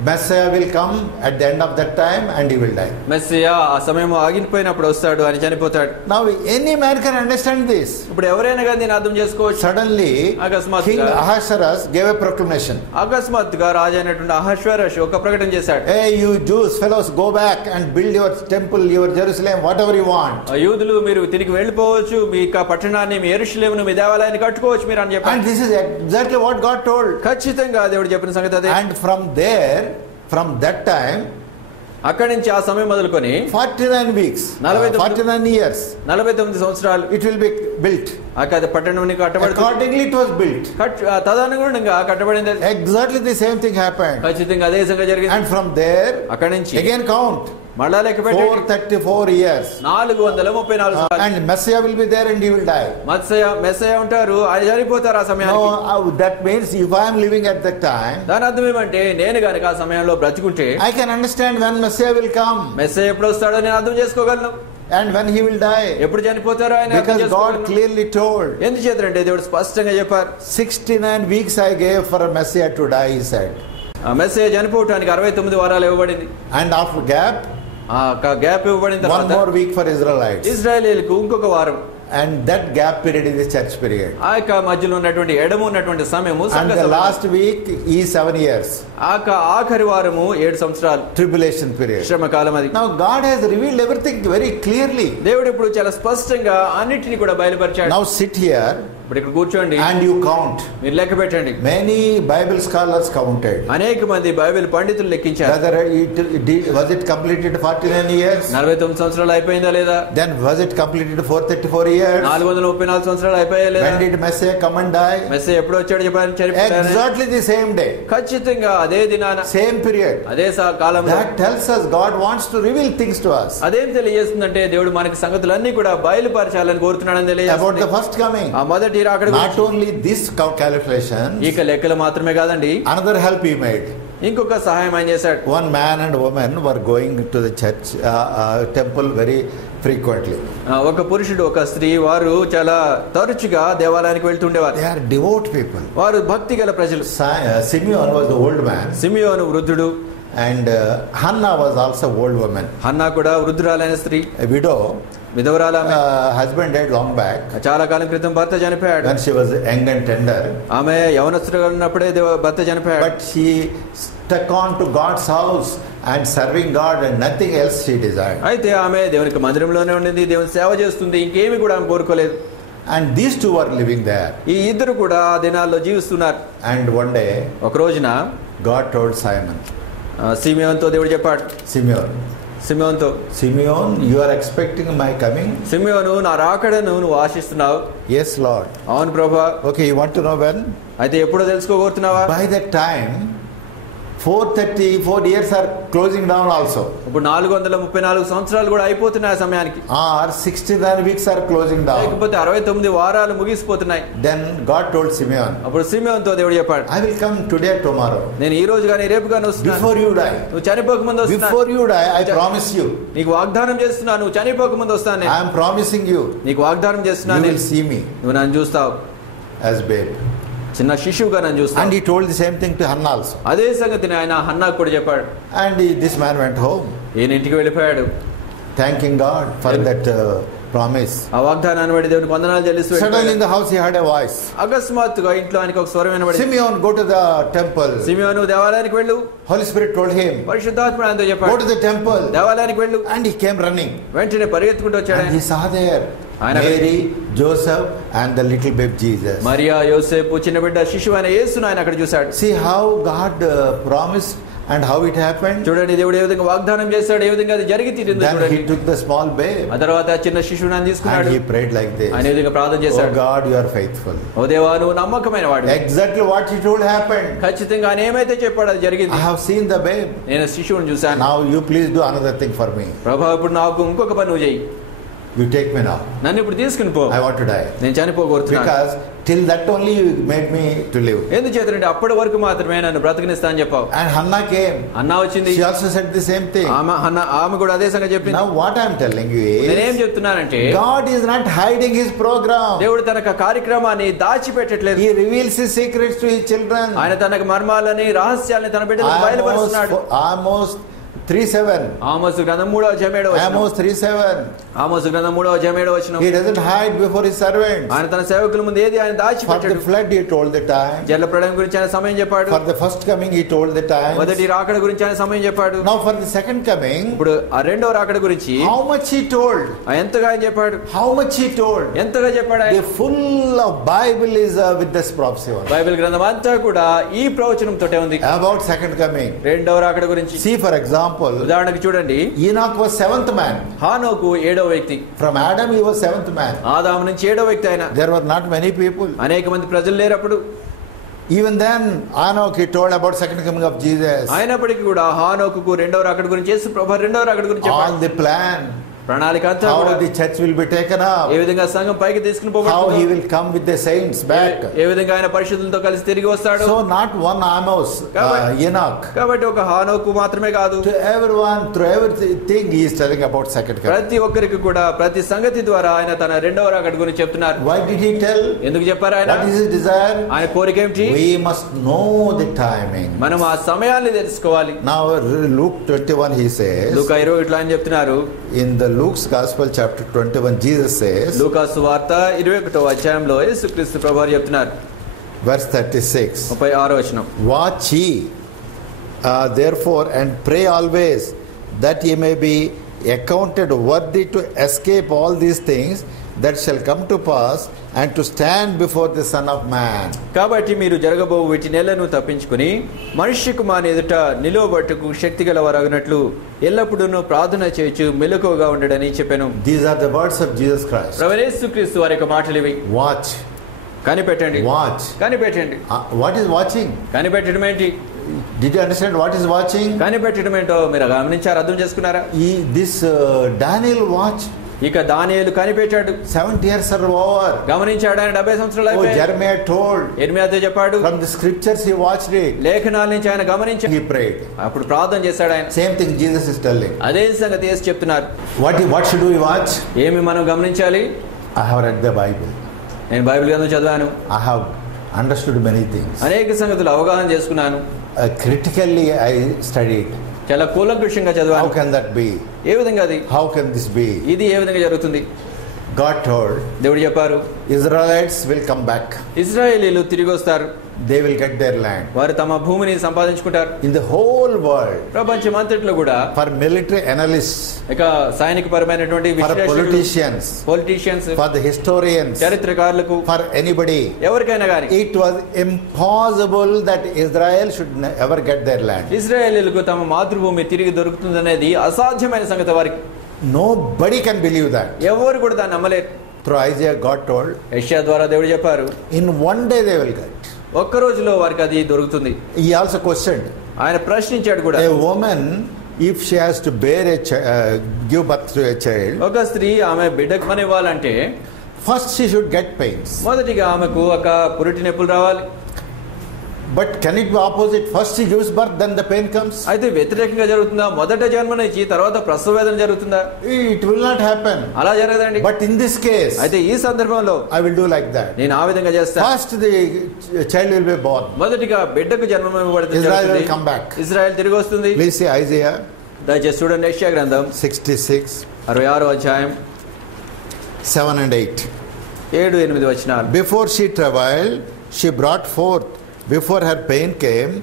Messiah will come at the end of that time and he will die. Messiah ఆ సమయం ఆగిపోయినప్పుడు వస్తాడు, ఆయన చనిపోతాడు. Now any man can understand this. ఇప్పుడు ఎవరైనా కానీ దీన్ని అర్థం చేసుకోవచ్చు. Suddenly King Ahasuerus gave a proclamation. అకస్మాత్తుగా రాజు అయినటువంటి అహష్వేరోషు ఒక ప్రకటన చేశాడు. Hey you Jews fellows, go back and build your temple, your Jerusalem, whatever you want. యూదులు మీరు తిరిగి వెళ్ళిపోవచ్చు, మీ పట్టణాన్ని, మీ యెరూషలేమును, మీ దేవాలయాన్ని కట్టుకోవచ్చు మీరు అని చెప్పాడు. And this is exactly what God told. ఖచ్చితంగా దేవుడు చెప్పిన సంగతి అదే. And from that time, అక్కడి నుంచి ఆ సమయం మొదలుకొని 49 weeks, 49 years, 49 సంవత్సరాలు it will be built. అక్కడ పట్టణం కట్టబడుతుంది. Accordingly it was built. తదనుగుణంగా కట్టబడింది. Exactly the same thing happened. ఖచ్చితంగా అదే విధంగా జరిగింది. And from there, అక్కడి నుంచి again count. మళ్ళా లెక్క పెట్టండి. 434 years. 434 సంవత్సరాలు. And Messiah will be there and he will die. Messiah ఉంటారు, ఆయన చనిపోతారు ఆ సమయానికి. No, that means if I am living at that time, దాని అర్థం ఏమంటే నేను గనుక ఆ సమయంలో బ్రతికుంటే I can understand when Messiah will come. Messiah ఎప్పుడు వస్తాడో నేను అర్థం చేసుకోగలను. And when he will die. ఎప్పుడు చనిపోతారో ఆయన అర్థం Because God చేసుకోగలను. clearly told. ఎందుచేతంటే దేవుడు స్పష్టంగా చెప్పారు. 69 weeks I gave for a Messiah to die, he said. Messiah చనిపోవడానికి 69 వారాలు ఇవ్వబడింది. And after gap, గ్యాప్ ఇవ్వబడిన తర్వాత 1 more week for Israelites. ఇశ్రాయేలీయులకు ఇంకొక వారం. and that gap period is the church period. ఆ యొక్క మధ్యలో ఉన్నటువంటి ఎడము ఉన్నటువంటి సమయము And the last week is 7 years. ఆఖరి వారము 7 సంవత్సరాలు Tribulation period. శ్రమ కాలం అది. Now God has revealed everything very clearly. దేవుడు ఇప్పుడు చాలా స్పష్టంగా అన్నిటిని కూడా బయలుపరిచాడు. Now sit here ఇప్పుడు ఇక్కడ కూర్చోండి and you count. మీరు లెక్క పెట్టండి. Many Bible scholars counted. అనేక మంది బైబిల్ పండితులు లెక్కించారు. Whether was it completed 49 years? 49 సంవత్సరాలు అయిపోయిందా లేదా? Then was it completed 434 years? 434 సంవత్సరాలు అయిపోయా లేదా? When did Messiah come and die? Messiah ఎప్పుడు వచ్చాడు చెప్పారు? Exactly the same day. ఖచ్చితంగా అదే దినాన, Same period. అదే కాలంలో. That tells us God wants to reveal things to us. అదేం తెలియజేస్తుందంటే దేవుడు మనకి సంగతులన్నీ కూడా బయలుపరచాలని కోరుతున్నాడని తెలియజేస్తుంది. About the first coming. ఆ మొదటి రాకడ. Not only this calculation. ఇక లెక్కలు మాత్రమే కాదండి. Another help he made. ఇంకొక సహాయం ఆయన చేశాడు. One man and woman were going to the church temple very frequently. ఒక పురుషుడు ఒక స్త్రీ వారు చాలా తరచుగా దేవాలయానికి వెళ్తుండేవారు. They are devout people. వారు భక్తి గల ప్రజలు. Simeon was the old man. Simeon వృద్ధుడు. And Hannah was also old woman. Hannah కూడా వృద్ధురాలైన స్త్రీ. A widow. విధవరాలు. Husband died long back. చాలా కాలం క్రితం భర్త చనిపోయాడు. When she was young and tender. ఆమె యవనస్తుగా ఉన్నప్పుడే భర్త చనిపోయాడు. But she stuck on to God's house and serving God and nothing else she desired. అయితే ఆమె దేవునికి మందిరంలోనే ఉండింది, దేవుని సేవ చేస్తుంది, ఇంకేమీ కూడా ఆమె కోరుకోలేదు. And these two were living there. ఈ ఇద్దరు కూడా ఆ దినాల్లో జీవిస్తున్నారు. And one day ఒక రోజున God told Simon. సిమియోనుతో దేవుడు చెప్పాడు. సిమియోనుతో, Simeon, you are expecting my coming? Simeon, నా రాకడను నువ్వు ఆశిస్తున్నావు? Yes, Lord. అవును ప్రభువా. Okay, you want to know when? అయితే ఎప్పుడో తెలుసుకోగోరుతున్నావా? By that time 434 years are closing down also. ఇప్పుడు 434 సంవత్సరాలు కూడా అయిపోతున్నాయి ఆ సమయానికి. Or 69 weeks are closing down. లేకపోతే 69 వారాలు ముగిసిపోతున్నాయి. Then God told Simeon. అప్పుడు సిమియోనుతో దేవుడు చెప్పాడు, I will come today, tomorrow. నేను ఈ రోజు గాని రేపు గాని వస్తున్నాను. Before you die. నువ్వు చనిపోక ముందు వస్తున్నాను. Before you die, I promise you. నీకు వాగ్దానం చేస్తున్నాను, నువ్వు చనిపోక ముందు వస్తాను నేను. I am promising you. నీకు వాగ్దానం చేస్తున్నాను. You will see me. నువ్వు నన్ను చూస్తావు. As babe. చిన్న శిశువుగా నన్ను చూస్తావు. And he told the same thing to Hannah also. అదే సంగతిని ఆయన హన్నాకు కూడా చెప్పాడు. And this man went home. ఈయన ఇంటికి వెళ్ళిపోయాడు. Thanking God for that promise. ఆ వాగ్దానాన్ని బట్టి దేవునికి వందనాలు చెల్లిస్తూ Suddenly in the house he heard a voice. అకస్మాత్తుగా ఇంట్లో ఆయనకు ఒక స్వరం వినబడింది. Simeon, go to the temple. Simeon దేవాలయానికి వెళ్ళు. Holy Spirit told him. పరిశుద్ధాత్మ ఆయనతో చెప్పాడు, Go to the temple. దేవాలయానికి వెళ్ళు. And he came running. వెంటనే పరిగెత్తుకుంటూ వచ్చాడు. And he saw there Mary, Joseph and the little babe Jesus. Mariya, యోసేపు, చిన్న బిడ్డ శిశువు అయిన యేసును ఆయన అక్కడ చూశాడు. See how God promised and how it happened. చూడండి దేవుడు ఏ విధంగా వాగ్దానం చేశాడు, ఏ విధంగా అది జరిగి తీరింది. Then he took the small babe. ఆ తర్వాత చిన్న శిశువుని ఆయన తీసుకున్నాడు. And he prayed like this. ఆయన ఏ విధంగా ప్రార్థన చేశాడు. Oh God, you are faithful. ఓ దేవా, నువ్వు నమ్మకమైన వాడు. Exactly what he told happened. ఖచ్చితంగా ఆయన ఏమైతే చెప్పాడు అది జరిగింది. I have seen the babe. నేను శిశువుని చూశాను. Now you please do another thing for me. ప్రభువా, ఇప్పుడు నాకు ఇంకొక పని నువ్వు చేయి. You take me now. నన్ను ఇప్పుడు తీసుకుని పో. I want to die. నేను చనిపోగోరుతున్నాను. Because till that only you made me to live. ఎందుచేతంటే అప్పటి వరకు మాత్రమే నన్ను బ్రతకనిస్తా అని చెప్పావు. And Hannah came. అన్నా వచ్చింది. She also said the same thing. ఆమె కూడా అదే సంగతి చెప్పింది. Now what I am telling you is, నేనేం చెప్తున్నానంటే, God is not hiding his program. దేవుడు తన కార్యక్రమాన్ని దాచిపెట్టట్లేదు. He reveals his secrets to his children. ఆయన తన మర్మాలని, రహస్యాలని తన బిడ్డలకు బయలుపరుస్తున్నాడు. Amos 3:7. ఆమోసు గ్రంథం 3వ అధ్యాయం 7వ వచనం. Amos 3:7. ఆమోసు గ్రంథం 3వ అధ్యాయం 7వ వచనం. He doesn't hide before his servants. ఆయన తన సేవకుల ముందు ఏది ఆయన దాచిపెట్టాడు. For the flood he told the time. జల ప్రళయం గురించి ఆయన సమయం చెప్పాడు. For the first coming he told the time. మొదటి రాకడ గురించి ఆయన సమయం చెప్పాడు. Now for the second coming, ఇప్పుడు ఆ రెండవ రాకడ గురించి how much he told? ఎంతగా ఆయన చెప్పాడు. How much he told? ఎంతగా చెప్పాడు ఆయన. The full of Bible is with this prophecy. Bible గ్రంథం అంతా కూడా ఈ ప్రవచనం తోటే ఉంది. About second coming. రెండవ రాకడ గురించి. See for example, ఉదాహరణకు చూడండి, Enoch was 7th man. హానోకు 7వ వ్యక్తి. From Adam he was 7th man. ఆదాము నుంచి 7వ వ్యక్తి ఆయన. There were not many people. అనేక మంది ప్రజలు లేరప్పుడు. Even then Enoch he told about second coming of Jesus. అయినప్పటికీ కూడా హానోకు రెండవ రాకడ గురించి, యేసు ప్రభువు రెండవ రాకడ గురించి చెప్పాడు. All the plan. ప్రణాళిక అంతా How కూడా the church will be taken up. ఏ విధంగా సంఘం పైకి తీసుకుని How పోబడుతుందో, he will come with the saints back. ఏ విధంగా ఆయన పరిశుద్ధులతో కలిసి తిరిగి వస్తాడు. So not one Amos, Enoch. కాబట్టి ఒక హానోకు మాత్రమే కాదు, To everyone, through everything he is telling about second coming. ప్రతి ఒక్కరికి కూడా ప్రతి సంగతి ద్వారా ఆయన తన రెండవ రాకడ గురించి చెప్తున్నారు. Why did he tell? ఎందుకు చెప్పారు ఆయన? What is his desire? ఆయన కోరిక ఏమిటి? We must know the timing. మనం ఆ సమయాన్ని తెలుసుకోవాలి. Now Luke 21 he says, లూకా 21 అని చెప్తున్నారు, in the Luke's Gospel, chapter 21, Jesus says, లూకాసు వార్త 21వ అధ్యాయంలో యేసుక్రీస్తు ప్రభువారు చెప్తున్నారు, verse 36, 36వ వచనం, watch ye, therefore, and pray always, that ye may be accounted worthy to escape all these things that shall come to pass, and to stand before the Son of Man. కాబట్టి మీరు జరగబో వీటి నెలను తప్పించుకుని మనుష్య కుమారుని ఎదుట నిలువబట్టుకు శక్తి గలవారగునట్లు ఎల్లప్పుడూ ప్రార్థన చేయొచ్చు మెలకువగా ఉండడని చెప్పాను. These are the words of Jesus Christ. ప్రభువైన యేసుక్రీస్తు వారి యొక్క మాటలు ఇవి. Watch. కనిపెట్టండి. Watch. కనిపెట్టండి. What is watching? కనిపెట్టడం ఏంటి? Did you understand what is watching? కనిపెట్టడం ఏంటో మీరు గమనించారు, అర్థం చేసుకున్నారా? This Daniel watched. ఇక దానియేలు కనిపెట్టాడు. 70 years are over. గమనించాడు, ఆయన 70 సంవత్సరాలు అయిపోయాయి. Jeremiah told. యెర్మీయాతో చెప్పాడు. From the scriptures he watched it. లేఖనాల నుంచి ఆయన గమనించాడు. He prayed. అప్పుడు ప్రార్థన చేశాడు ఆయన. Same thing Jesus is telling. అదే సంగతి యేసు చెప్తున్నారు. What should we watch? ఏమి మనం గమనించాలి? I have read the Bible. నేను బైబిల్ గ్రంథం చదివాను. I have understood many things. అనేక సంగతులు అవగాహన చేసుకున్నాను. Critically I studied. చాలా కూలంకషంగా చదివాను. How can that be? ఏ విధంగా అది? How can this be? ఇది ఏ విధంగా జరుగుతుంది? God told. దేవుడు చెప్పారు, Israelites will come back. ఇశ్రాయేలీయులు తిరిగి వస్తారు. They will get their land. వారు తమ భూమిని సంపాదించుకుంటారు. In the whole world. ప్రపంచమంతట్లో కూడా For military analysts. ఇక సైనిక పరమైనటువంటి విశ్లేషకులు, politicians, for the historians, చరిత్రకారులకు, for anybody, ఎవరికైనా గాని it was impossible that Israel should ever get their land. ఇశ్రాయేలీయులకు తమ మాతృభూమి తిరిగి దొరుకుతుందనేది అసాధ్యమైన సంగతి. వారికి nobody can believe that. ఎవరు కూడా దాన్ని నమ్మలేరు. Through Isaiah God told, యెషయా ద్వారా దేవుడు చెప్పారు, in one day they will get. ఒక్క రోజులో వారికి అది దొరుకుతుంది. He also questioned. ఆయన ప్రశ్నించాడు కూడా. A woman, if she has to bear give birth to a child, ఒక స్త్రీ ఆమె బిడ్డకు కనివ్వాలంటే first she should get pains. మొదటిగా ఆమెకు ఒక పురిటి నొప్పులు రావాలి. But can it be opposite? First she gives birth, then the pain comes? అయితే వ్యతిరేకంగా జరుగుతుందా? మొదట జన్మనిచ్చి తర్వాత ప్రసవ వేదన జరుగుతుందా? It will not happen. అలా జరగదండి. But in this case, అయితే ఈ సందర్భంలో I will do like that. నేను ఆ విధంగా చేస్తాను. First the child will be born. మొదటిగా బిడ్డకు జన్మం ఇవ్వబడుతుంది. Israel will come back. Israel తిరిగి వస్తుంది. Please say Isaiah. దయచేసి చూడండి యెషయా గ్రంథం 66, 66వ అధ్యాయం 7 and 8. 7-8 వచనాలు. Before she travailed, she brought forth. Before her pain came,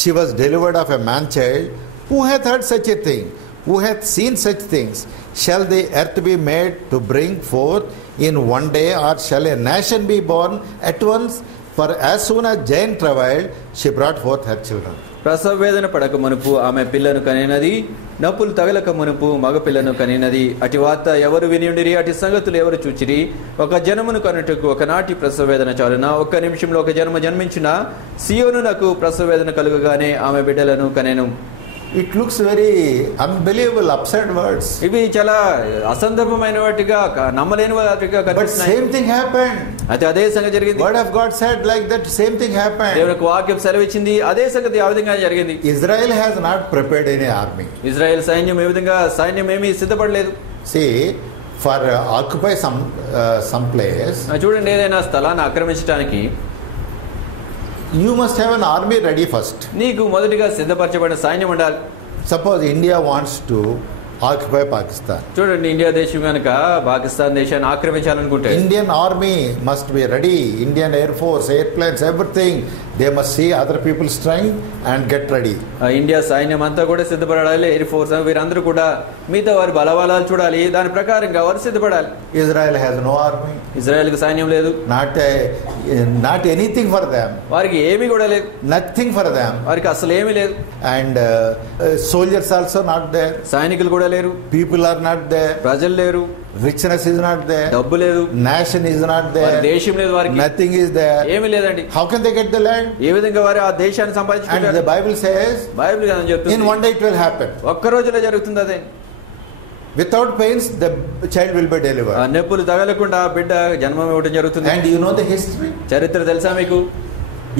she was delivered of a man child. Who hath heard such a thing? Who hath seen such things? Shall the earth be made to bring forth in one day, or shall a nation be born at once? For as soon as Jane travailed, she brought forth her children. ప్రసవ వేదన పడక మునుపు ఆమె పిల్లను కనినది, నొప్పులు తగలక మునుపు మగ పిల్లను కనినది. అటి వార్త ఎవరు వినియుండిరి? అటి సంగతులు ఎవరు చూచిరి? ఒక జనమును కనుటకు ఒకనాటి ప్రసవ వేదన చాలునా? ఒక్క నిమిషంలో ఒక జన్మ జన్మించిన సియోనునకు ప్రసవ వేదన కలుగగానే ఆమె బిడ్డలను కనెను. It looks very unbelievable, absurd words. ఇవి చాలా అసందర్భమైన వాటిగా, నమ్మలేని వాటిగా But కనిపిస్తున్నాయి. same thing happened. అయితే అదే సంగతి జరిగింది. Word of God said like that, same thing happened. దేవునికి వాక్యం సెలవిచ్చింది, అదే సంగతి ఆ విధంగా జరిగింది. Israel has not prepared any army. Israel సైన్యం ఏ విధంగా ఏమీ సిద్ధపడలేదు. See, for occupy some place, చూడండి, ఏదైనా స్థలాన్ని ఆక్రమించడానికి you must have an army ready first. నీకు మొదటిగా సిద్ధపరచబడిన సైన్యం ఉండాలి. Suppose India wants to occupy Pakistan. చూడండి, ఇండియా దేశం కనుక పాకిస్తాన్ దేశాన్ని ఆక్రమించాలనుకుంటే Indian army must be ready. Indian Air Force, airplanes, everything. They must see other people's strength and get ready. India సైన్యం అంతా కూడా సిద్ధపడాలి. ఎయిర్ ఫోర్స్ వీరందరూ కూడా మిగతా వారి బలబలాలు చూడాలి. దాని ప్రకారంగా వారు సిద్ధపడాలి. Israel has no army. ఇజ్రాయెల్కి సైన్యం లేదు. Not anything for them. వారికి ఏమీ కూడా లేదు. Nothing for them. వారికి అసలు ఏమీ లేదు. And soldiers also not there. సైనికులు కూడా లేరు. People are not there. ప్రజలు లేరు. Richness is not there. డబ్బు లేదు. Nation is not there. దేశం లేదు వారికి. Nothing is there. ఏమీ లేదండి. How can they get the land? ఏ విధంగా వారు ఆ దేశాన్ని And సంపాదించుకుంటారు? the Bible says, బైబిల్ గ్రంథం చెప్తుంది, in one day it will happen. ఒక్క రోజులో జరుగుతుంది అదే. Without pains, the child will be delivered. నొప్పులు తగలకుండా బిడ్డ జన్మం ఇవ్వడం జరుగుతుంది. And you know the history? చరిత్ర తెలుసా మీకు?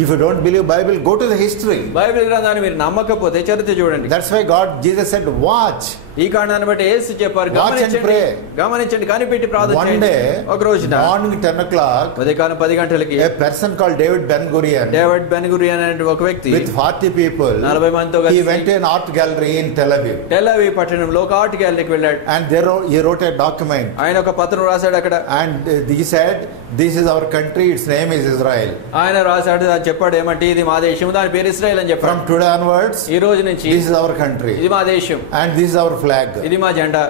If you don't believe Bible, go to the history. Bible గ్రంథాన్ని మీరు నమ్మకపోతే చరిత్ర చూడండి. That's why Jesus said, watch. ఈ కారణాన్ని బట్టి యేసు చెప్పారు, Watch and pray. గమనించండి, కనిపెట్టి ప్రార్థన One చేయండి. day, ఒక రోజున morning 10 o'clock, ఉదయకాలం 10 గంటలకి a person called David Ben-Gurion, David Ben Gurion అనే ఒక వ్యక్తి with 40 people, 40 మందితో he కలిసి went to an art gallery in Tel Aviv. Tel Aviv పట్టణంలో ఒక ఆర్ట్ గ్యాలరీకి వెళ్ళాడు. And there he wrote a document. ఆయన ఒక పత్రం రాశాడు అక్కడ. And he said, this is our country, its name is Israel. ఆయన రాశాడు, చెప్పాడు ఏమంటే ఇది మా దేశం, దాని పేరు ఇశ్రాయేల్ అని చెప్పాడు. From today onwards, ఈ రోజు నుంచి this is our country. ఇది మా దేశం, And this is our flag. ఇది మా జెండా.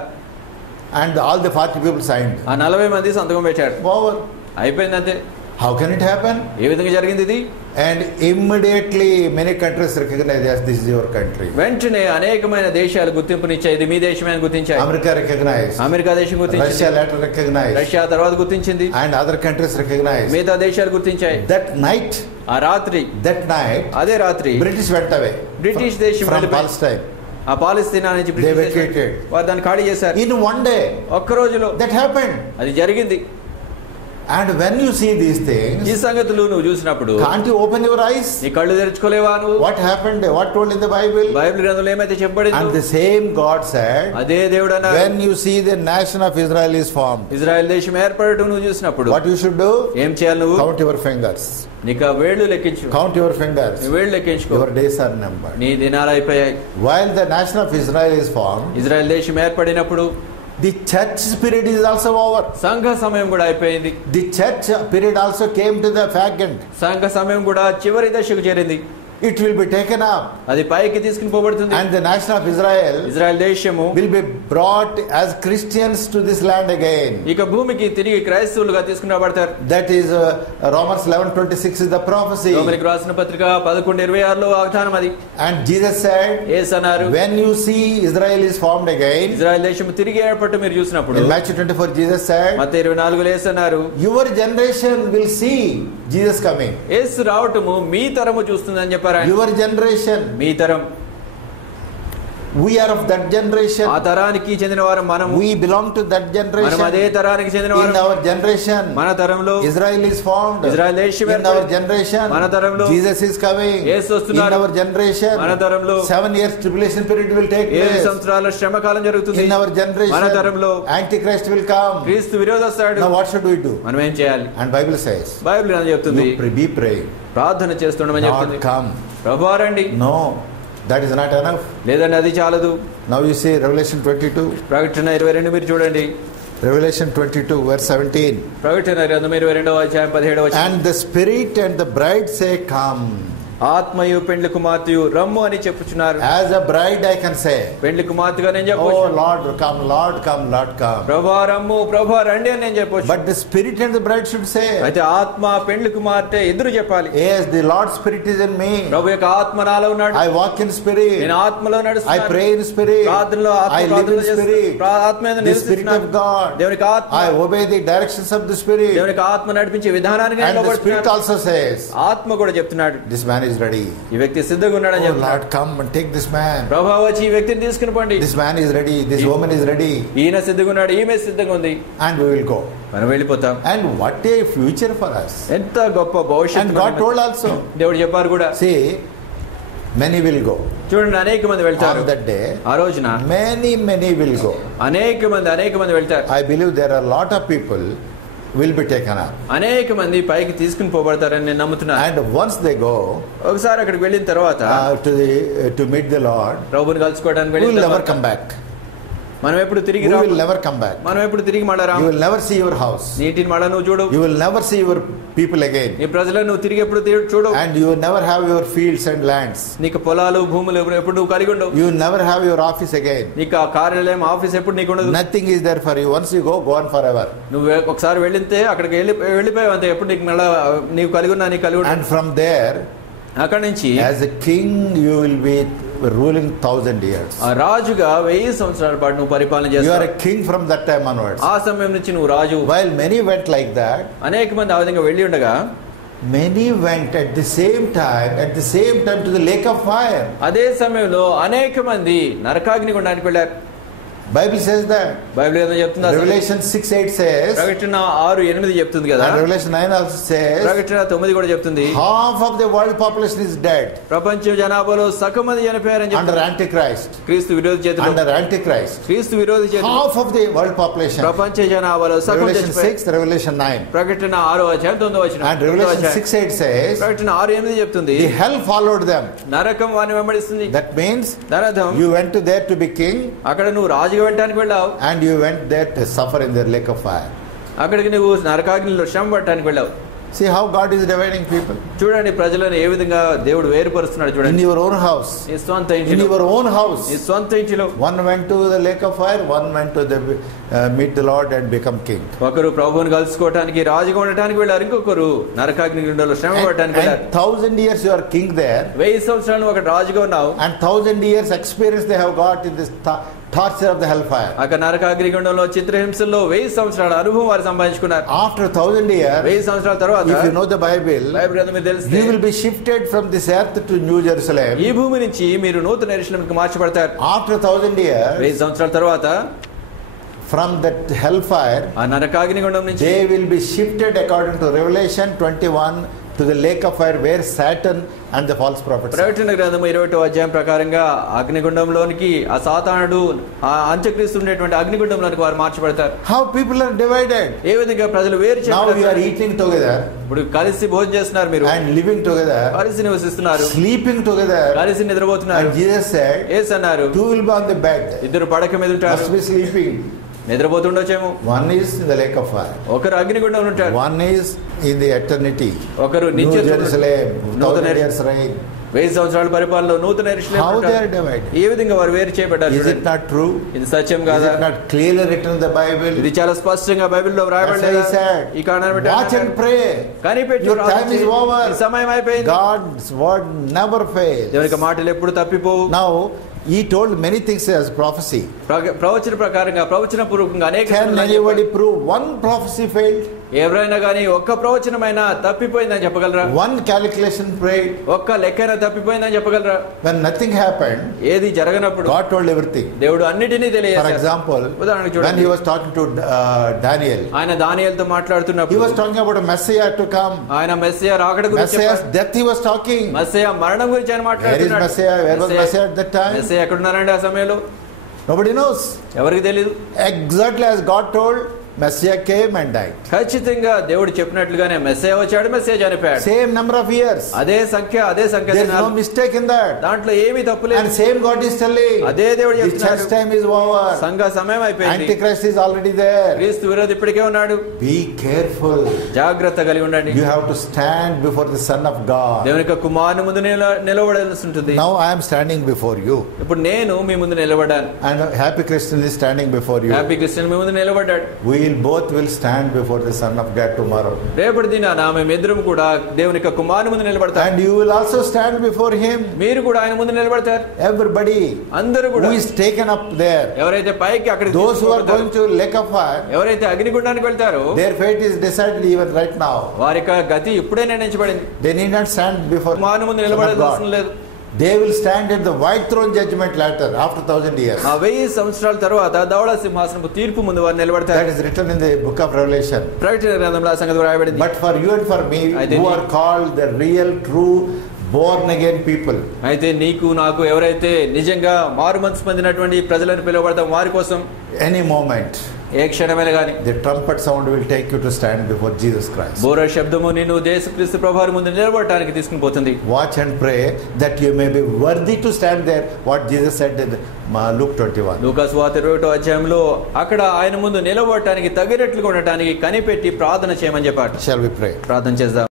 And all the 40 people signed. ఆ 40 మంది సంతకం పెట్టారు. Over. అయిపోయింది అంతే. How can it happen? ఏ విధంగా జరిగింది ఇది? And immediately many countries recognize, yes, this is your country. వెంటనే అనేకమైన దేశాలు గుర్తింపునిచ్చాయి, ఇది మీ దేశమే అని గుర్తించాయి. America recognized. అమెరికా దేశం గుర్తించింది. Russia later recognized. రష్యా తర్వాత గుర్తించింది. And other countries recognized. మిగతా దేశాలు గుర్తించాయి. That night, అదే రాత్రి British went away. బ్రిటిష్ దేశం from Palestine. ఆ పాలస్తీనా నుంచి They vacated. వారు దాన్ని ఖాళీ చేశారు. In one day, ఒక్క రోజులో that happened. అది జరిగింది. And when you see these things, ఈ సంగతులు నువ్వు చూసినప్పుడు can't you open your eyes? నీ కళ్ళు తెరుచుకోలేవా నువ్వు? What happened? What told in the Bible? Bible గ్రంథంలో ఏమైతే చెప్పబడిందో And the same God said, అదే దేవుడు అన్నాడు, when you see the nation of Israel is formed, Israel దేశం ఏర్పడటం నువ్వు చూసినప్పుడు what you should do? ఏం చేయాలి నువ్వు? Count your fingers. నీకు ఆ వేళ్ళు లెక్కించు. Count your fingers. నీ వేళ్ళు లెక్కించుకో. Your days are numbered. నీ దినాలు అయిపోయాయి. While the nation of Israel is formed, Israel దేశం ఏర్పడినప్పుడు the church period is also over. సంఘ సమయం కూడా అయిపోయింది. The church period also came to the fag end. సంఘ సమయం కూడా చివరి దశకు చేరింది. It will be taken up. అది పైకి తీసుకుని పోబడుతుంది. And the nation of Israel Israel దేశము will be brought as Christians to this land again. ఇక భూమికి తిరిగి క్రైస్తవులుగా తీసుకుని రాబడతారు. That is Romans 11:26 is the prophecy. రోమీయులకు రాసిన పత్రిక 11:26లో వాగ్దానం అది. And Jesus said, యేసు అన్నారు, when you see Israel is formed again, Israel దేశం తిరిగి ఏర్పడటం మీరు చూసినప్పుడు, in Matthew 24 Jesus said, మత్తయి 24లో యేసు అన్నారు, your generation will see Jesus coming. యేసు రావటము మీ తరము చూస్తుందని చెప్పారు. Your generation, మీ తరం. we are of that generation. ఆ తరానికి చెందిన వారు మనము. We belong to that generation. మనం అదే తరానికి చెందిన వారు. In our generation, మన తరంలో Israel is formed. ఇజ్రాయెల్ దేశం In our generation, మన తరంలో Jesus is coming. యేసు వస్తున్నారు. In our generation, మన తరంలో 7 years tribulation period will take 7 place. సంవత్సరాల శ్రమ కాలం జరుగుతుంది. In our generation, మన తరంలో Antichrist will come. క్రీస్తు విరోధి వస్తాడు. Now what should we do? మనం ఏం చేయాలి? And Bible says, బైబిల్ అని చెప్తుంది, you be praying. ప్రార్థన చేస్తుండమని చెప్తుంది. Lord come. ప్రభువా రండి. No, that is not enough. లేదండి అది చాలదు. Now you see Revelation 22. ప్రకటన 22 మీరు చూడండి. Revelation 22 verse 17. ప్రకటన గ్రంథం 22వ అధ్యాయం 17వ వచనం. And the spirit and the bride say, come. ఆత్మయు పెండ్లి కుమార్తెయు రమ్ము అని చెప్పుచున్నారు. As a bride I can say, పెండ్లి కుమార్తెగా నేను oh చెప్పొచ్చు, Lord come, Lord come, Lord come. ప్రభువా రమ్ము, ప్రభువా రండి అని నేను చెప్పొచ్చు. But the spirit and the bride should say, అయితే ఆత్మ పెండ్లి కుమార్తె ఎదురు చెప్పాలి. yes, the Lord's spirit is in me. ప్రభు యొక్క ఆత్మ నాలో ఉన్నాడు. I walk in spirit. నేను ఆత్మలో I నడుస్తున్నాను. pray in spirit. ప్రార్థనలో ఆత్మ I live ప్రార్థన in చేస్తున్నాను. spirit. ఆత్మ మీద The spirit నివసిస్తున్నాను. of God. దేవునికి ఆత్మ. I obey the directions of the spirit. దేవునికి ఆత్మ నడిపించే విధానానికి నేను And the spirit లోబడుతున్నాను. also says, ఆత్మ కూడా చెప్తున్నాడు, this man is ready. ఈ వ్యక్తి సిద్ధంగా ఉన్నాడని Oh చెప్తున్నాడు. Lord, come and take this man. ప్రభువా వచ్చి ఈ వ్యక్తిని తీసుకుని పోండి. This man is ready. This woman is ready. ఈయన సిద్ధంగా ఉన్నాడు, ఈమె సిద్ధంగా ఉంది. And we will go. మనం వెళ్ళిపోతాం. And what a future for us. ఎంత గొప్ప భవిష్యత్తు. And God told also. దేవుడు చెప్పారు కూడా. See, many will go. చూడండి, అనేక మంది వెళ్తారు. On that day, ఆ రోజున many will go. అనేక మంది వెళ్తారు. I believe there are a lot of people will be taken up. అనేక మంది పైకి తీసుకుని పోబడతారని నేను నమ్ముతున్నాను. And once they go, ఒకసారి అక్కడికి వెళ్ళిన తర్వాత to meet the Lord, ప్రభువుని కలుసుకోవడానికి we will వెళ్ళిన never తర్వాత come back. మనం ఎప్పుడు తిరిగి You Ramu. will never come back. మనం ఎప్పుడు తిరిగి మళ్ళా You Ramu. will never see your house. నీటిని మళ్ళా నువ్వు చూడు. You will never see your people again. నీ ప్రజలను నువ్వు తిరిగి ఎప్పుడు చూడు. And you will never have your fields and lands. నీకు పొలాలు భూములు ఎప్పుడు నువ్వు కలిగి ఉండవు. You will never have your office again. నీకు ఆ కార్యాలయం ఆఫీస్ ఎప్పుడు నీకు ఉండదు. Nothing is there for you. Once you go on forever. నువ్వు ఒకసారి వెళ్ళితే అక్కడికి వెళ్ళిపోయావు అంతే. ఎప్పుడు నీకు మళ్ళా నీవు కలిగి ఉన్నా నీకు కలిగి ఉండవు. And from there, అక్కడి నుంచి as a king you will be ruling 1000 years. ఆ రాజుగా 1000 సంవత్సరాల పాటు నువ్వు పరిపాలన You are చేస్తావు. a king from that time onwards. ఆ సమయం నుంచి నువ్వు రాజు. While many went like that, అనేక మంది ఆ విధంగా వెళ్ళి ఉండగా many went at the same time to the lake of fire. అదే సమయంలో అనేక మంది నరకాగ్ని గుండానికి వెళ్ళారు. Bible says that. బైబిల్ ఏదో చెప్తుంది అసలు. Revelation 6:8 says. ప్రకటన 6:8 చెప్తుంది కదా. And Revelation 9 also says. ప్రకటన 9 కూడా చెప్తుంది. Half of the world population is dead. ప్రపంచ జనాభాలో సగం మంది చనిపోయారని చెప్తుంది. Under Antichrist. క్రీస్తు విరోధి చేతిలో. Under Antichrist. క్రీస్తు విరోధి చేతిలో. Half of the world population. ప్రపంచ జనాభాలో సగం Revelation చనిపోయారు. 6, Revelation 9. ప్రకటన 6:9. And Revelation 6:8 says. ప్రకటన 6:8 చెప్తుంది. The hell followed them. నరకం వారిని వెంబడిస్తుంది. That means నరకం. you went there to be king. అక్కడ నువ్వు రాజుగా వెళ్ళడానికి వెళ్ళావు. And you went there to suffer in the lake of fire. అక్కడికి నువ్వు నరకాగ్నిలో శ్రమ పడటానికి వెళ్ళావు. See how God is dividing people. చూడండి ప్రజలను ఏ విధంగా దేవుడు వేరుపరుస్తున్నాడు In చూడండి. your own house. నీ సొంత In ఇంటిలో. your own house. నీ సొంత ఇంటిలో. One went to the lake of fire, one went to the meet the Lord and become king. ఒకరు ప్రభువుని కలుసుకోవడానికి రాజుగా ఉండటానికి వెళ్ళారు. ఇంకొకరు నరకాగ్ని గుండంలో శ్రమ పడటానికి వెళ్ళారు. And 1000 years you are king there. 1000 సంవత్సరాలు ఒక రాజుగా ఉన్నావు. And 1000 years experience they have got in this torture of the hellfire. అక్కడ నరకాగ్ని గుండంలో చిత్రహింసల్లో 1000 సంవత్సరాల అనుభవం వారు సంపాదించుకున్నారు. After 1000 years, 1000 సంవత్సరాల తర్వాత if you know the Bible, Bible గ్రంథం మీకు తెలిస్తే you will be shifted from this earth to New Jerusalem. ఈ భూమి నుంచి మీరు నూతన యెరూషలేముకు మార్చబడతారు. After 1000 years, 1000 సంవత్సరాల తర్వాత from that hellfire, ఆ నరకాగ్ని గుండం నుంచి they will be shifted according to Revelation 21 to the lake of fire where Satan and the false prophets are. ప్రకటన గ్రంథము 21వ అధ్యాయం ప్రకారంగా అగ్నిగుండంలోనికి ఆ సాతానుడు ఆ అంత్యక్రీస్తు ఉండేటువంటి అగ్నిగుండంలోనికి వారు మార్చబడతారు. How people are divided. ఏ విధంగా ప్రజలు వేరు Now we are చేయబడతారు. eating together ఇప్పుడు కలిసి భోజనం చేస్తున్నారు మీరు. and living together, కలిసి నివసిస్తున్నారు. sleeping together. కలిసి నిద్రపోతున్నారు. And Jesus said, యేసు అన్నారు two will be on the bed, ఇద్దరు పడక మీద ఉంటారు. must be sleeping. నిద్రపోతుండొచ్చేమో. One is in the lake of fire. ఒకరు అగ్నిగుండంలో ఉంటారు. One is in the eternity. ఒకరు New నిత్య Jerusalem, నూతన 1000 years reign. 1000 సంవత్సరాల పరిపాలనలో నూతన యెరూషలేము How they are ఉంటారు. divided. ఏ విధంగా వారు వేరు చేయబడ్డారు Is it చూడండి. not true? ఇది సత్యం Is కాదా? it not clearly written in the Bible? ఇది చాలా స్పష్టంగా బైబిల్లో That's why వ్రాయబడింది. he said, ఈ కారణాన్ని బట్టి watch and pray. కనిపెట్టు Your time is over. ఈ సమయం అయిపోయింది. God's word never fails. దేవుని యొక్క మాటలు ఎప్పుడు తప్పిపోవు. Now, he told many things as prophecy. ప్రవచన ప్రకారంగా ప్రవచన పూర్వకంగా అనేక Can సంగతులు anybody prove one prophecy failed? ఎవరైనా కానీ ఒక్క ప్రవచనమైనా తప్పిపోయిందని చెప్పగలరా? One calculation failed? ఒక్క లెక్కైనా తప్పిపోయిందని చెప్పగలరా? When nothing happened, ఏది జరగనప్పుడు God told everything. దేవుడు అన్నిటినీ For తెలియజేశాడు. example, ఉదాహరణకు when he చూడండి. was talking to Daniel, ఆయన దానియేలుతో he మాట్లాడుతున్నప్పుడు was talking about a Messiah to come. ఆయన మెస్సియా రాకడ గురించి Messiah's చెప్పాడు. death he was talking. Messiah మరణం గురించి ఆయన Where is మాట్లాడుతున్నాడు. Messiah? Where was Messiah at that time? Messiah ఎక్కడ ఉన్నారండి ఆ సమయంలో? Nobody knows. ఎవరికి తెలియదు. Exactly as God told, Messiah came and died. ఖచ్చితంగా దేవుడు చెప్పినట్లుగానే మెస్సియా వచ్చాడు, మెస్సియా చనిపోయాడు. Same number of years. అదే సంఖ్య There is no mistake in that. దాంట్లో ఏమీ తప్పు లేదు. And same God is telling, అదే దేవుడు the చెప్తున్నాడు. church time is over. సంఘ సమయం అయిపోయింది. Antichrist is already there. క్రీస్తు విరోధి ఇప్పటికే ఉన్నాడు. Be careful. జాగ్రత్త కలిగి ఉండండి. You have to stand before the Son of God. దేవుని యొక్క కుమారుని ముందు నిలబడాల్సి ఉంటుంది. Now I am standing before you. ఇప్పుడు నేను మీ ముందు నిలబడ్డాను. And Happy Christian is standing before you. Happy Christian మీ ముందు నిలబడ్డాడు. We will both will stand before the Son of God tomorrow. రేపటి దినాన మేమిద్దరం కూడా దేవుని యొక్క కుమారుని ముందు నిలబడతాం. And you will also stand before him. మీరు కూడా ఆయన ముందు నిలబడతారు. Everybody అందరూ కూడా who is taken up there. ఎవరైతే పైకి అక్కడికి Those who are తీసుకుపోతారో, going to lake of fire, ఎవరైతే అగ్నిగుండానికి వెళ్తారో their fate is decided even right now. వారి యొక్క గతి ఇప్పుడే నిర్ణయించబడింది. They need not stand before కుమారుని ముందు Son of నిలబడాల్సిన అవసరం God. లేదు. They will stand at the white throne judgment later after 1000 years. ఆ 1000 సంవత్సరాల తర్వాత ధవళ సింహాసనపు తీర్పు ముందు వారు That నిలబడతారు. is written in the book of Revelation. ప్రకటన గ్రంథంలో ఆ సంగతి వ్రాయబడింది. But for you and for me, అయితే who are called the real, true, born again people, అయితే నీకు నాకు ఎవరైతే నిజంగా మారు మనసు పొందినటువంటి ప్రజలను పిలువబడతాం వారి కోసం any moment, ఏ క్షణమైన గాని the trumpet sound will take you to stand before Jesus Christ. బోర శబ్దము నిన్ను యేసుక్రీస్తు ప్రభువారి ముందు నిలబడటానికి తీసుకుని పోతుంది. Watch and pray that you may be worthy to stand there, what Jesus said in Luke 21. లూకా సువార్త 21వ అధ్యాయంలో అక్కడ ఆయన ముందు నిలబడటానికి తగినట్లుగా ఉండటానికి కనిపెట్టి ప్రార్థన చేయమని చెప్పాడు. Shall we pray? ప్రార్థన చేద్దాం.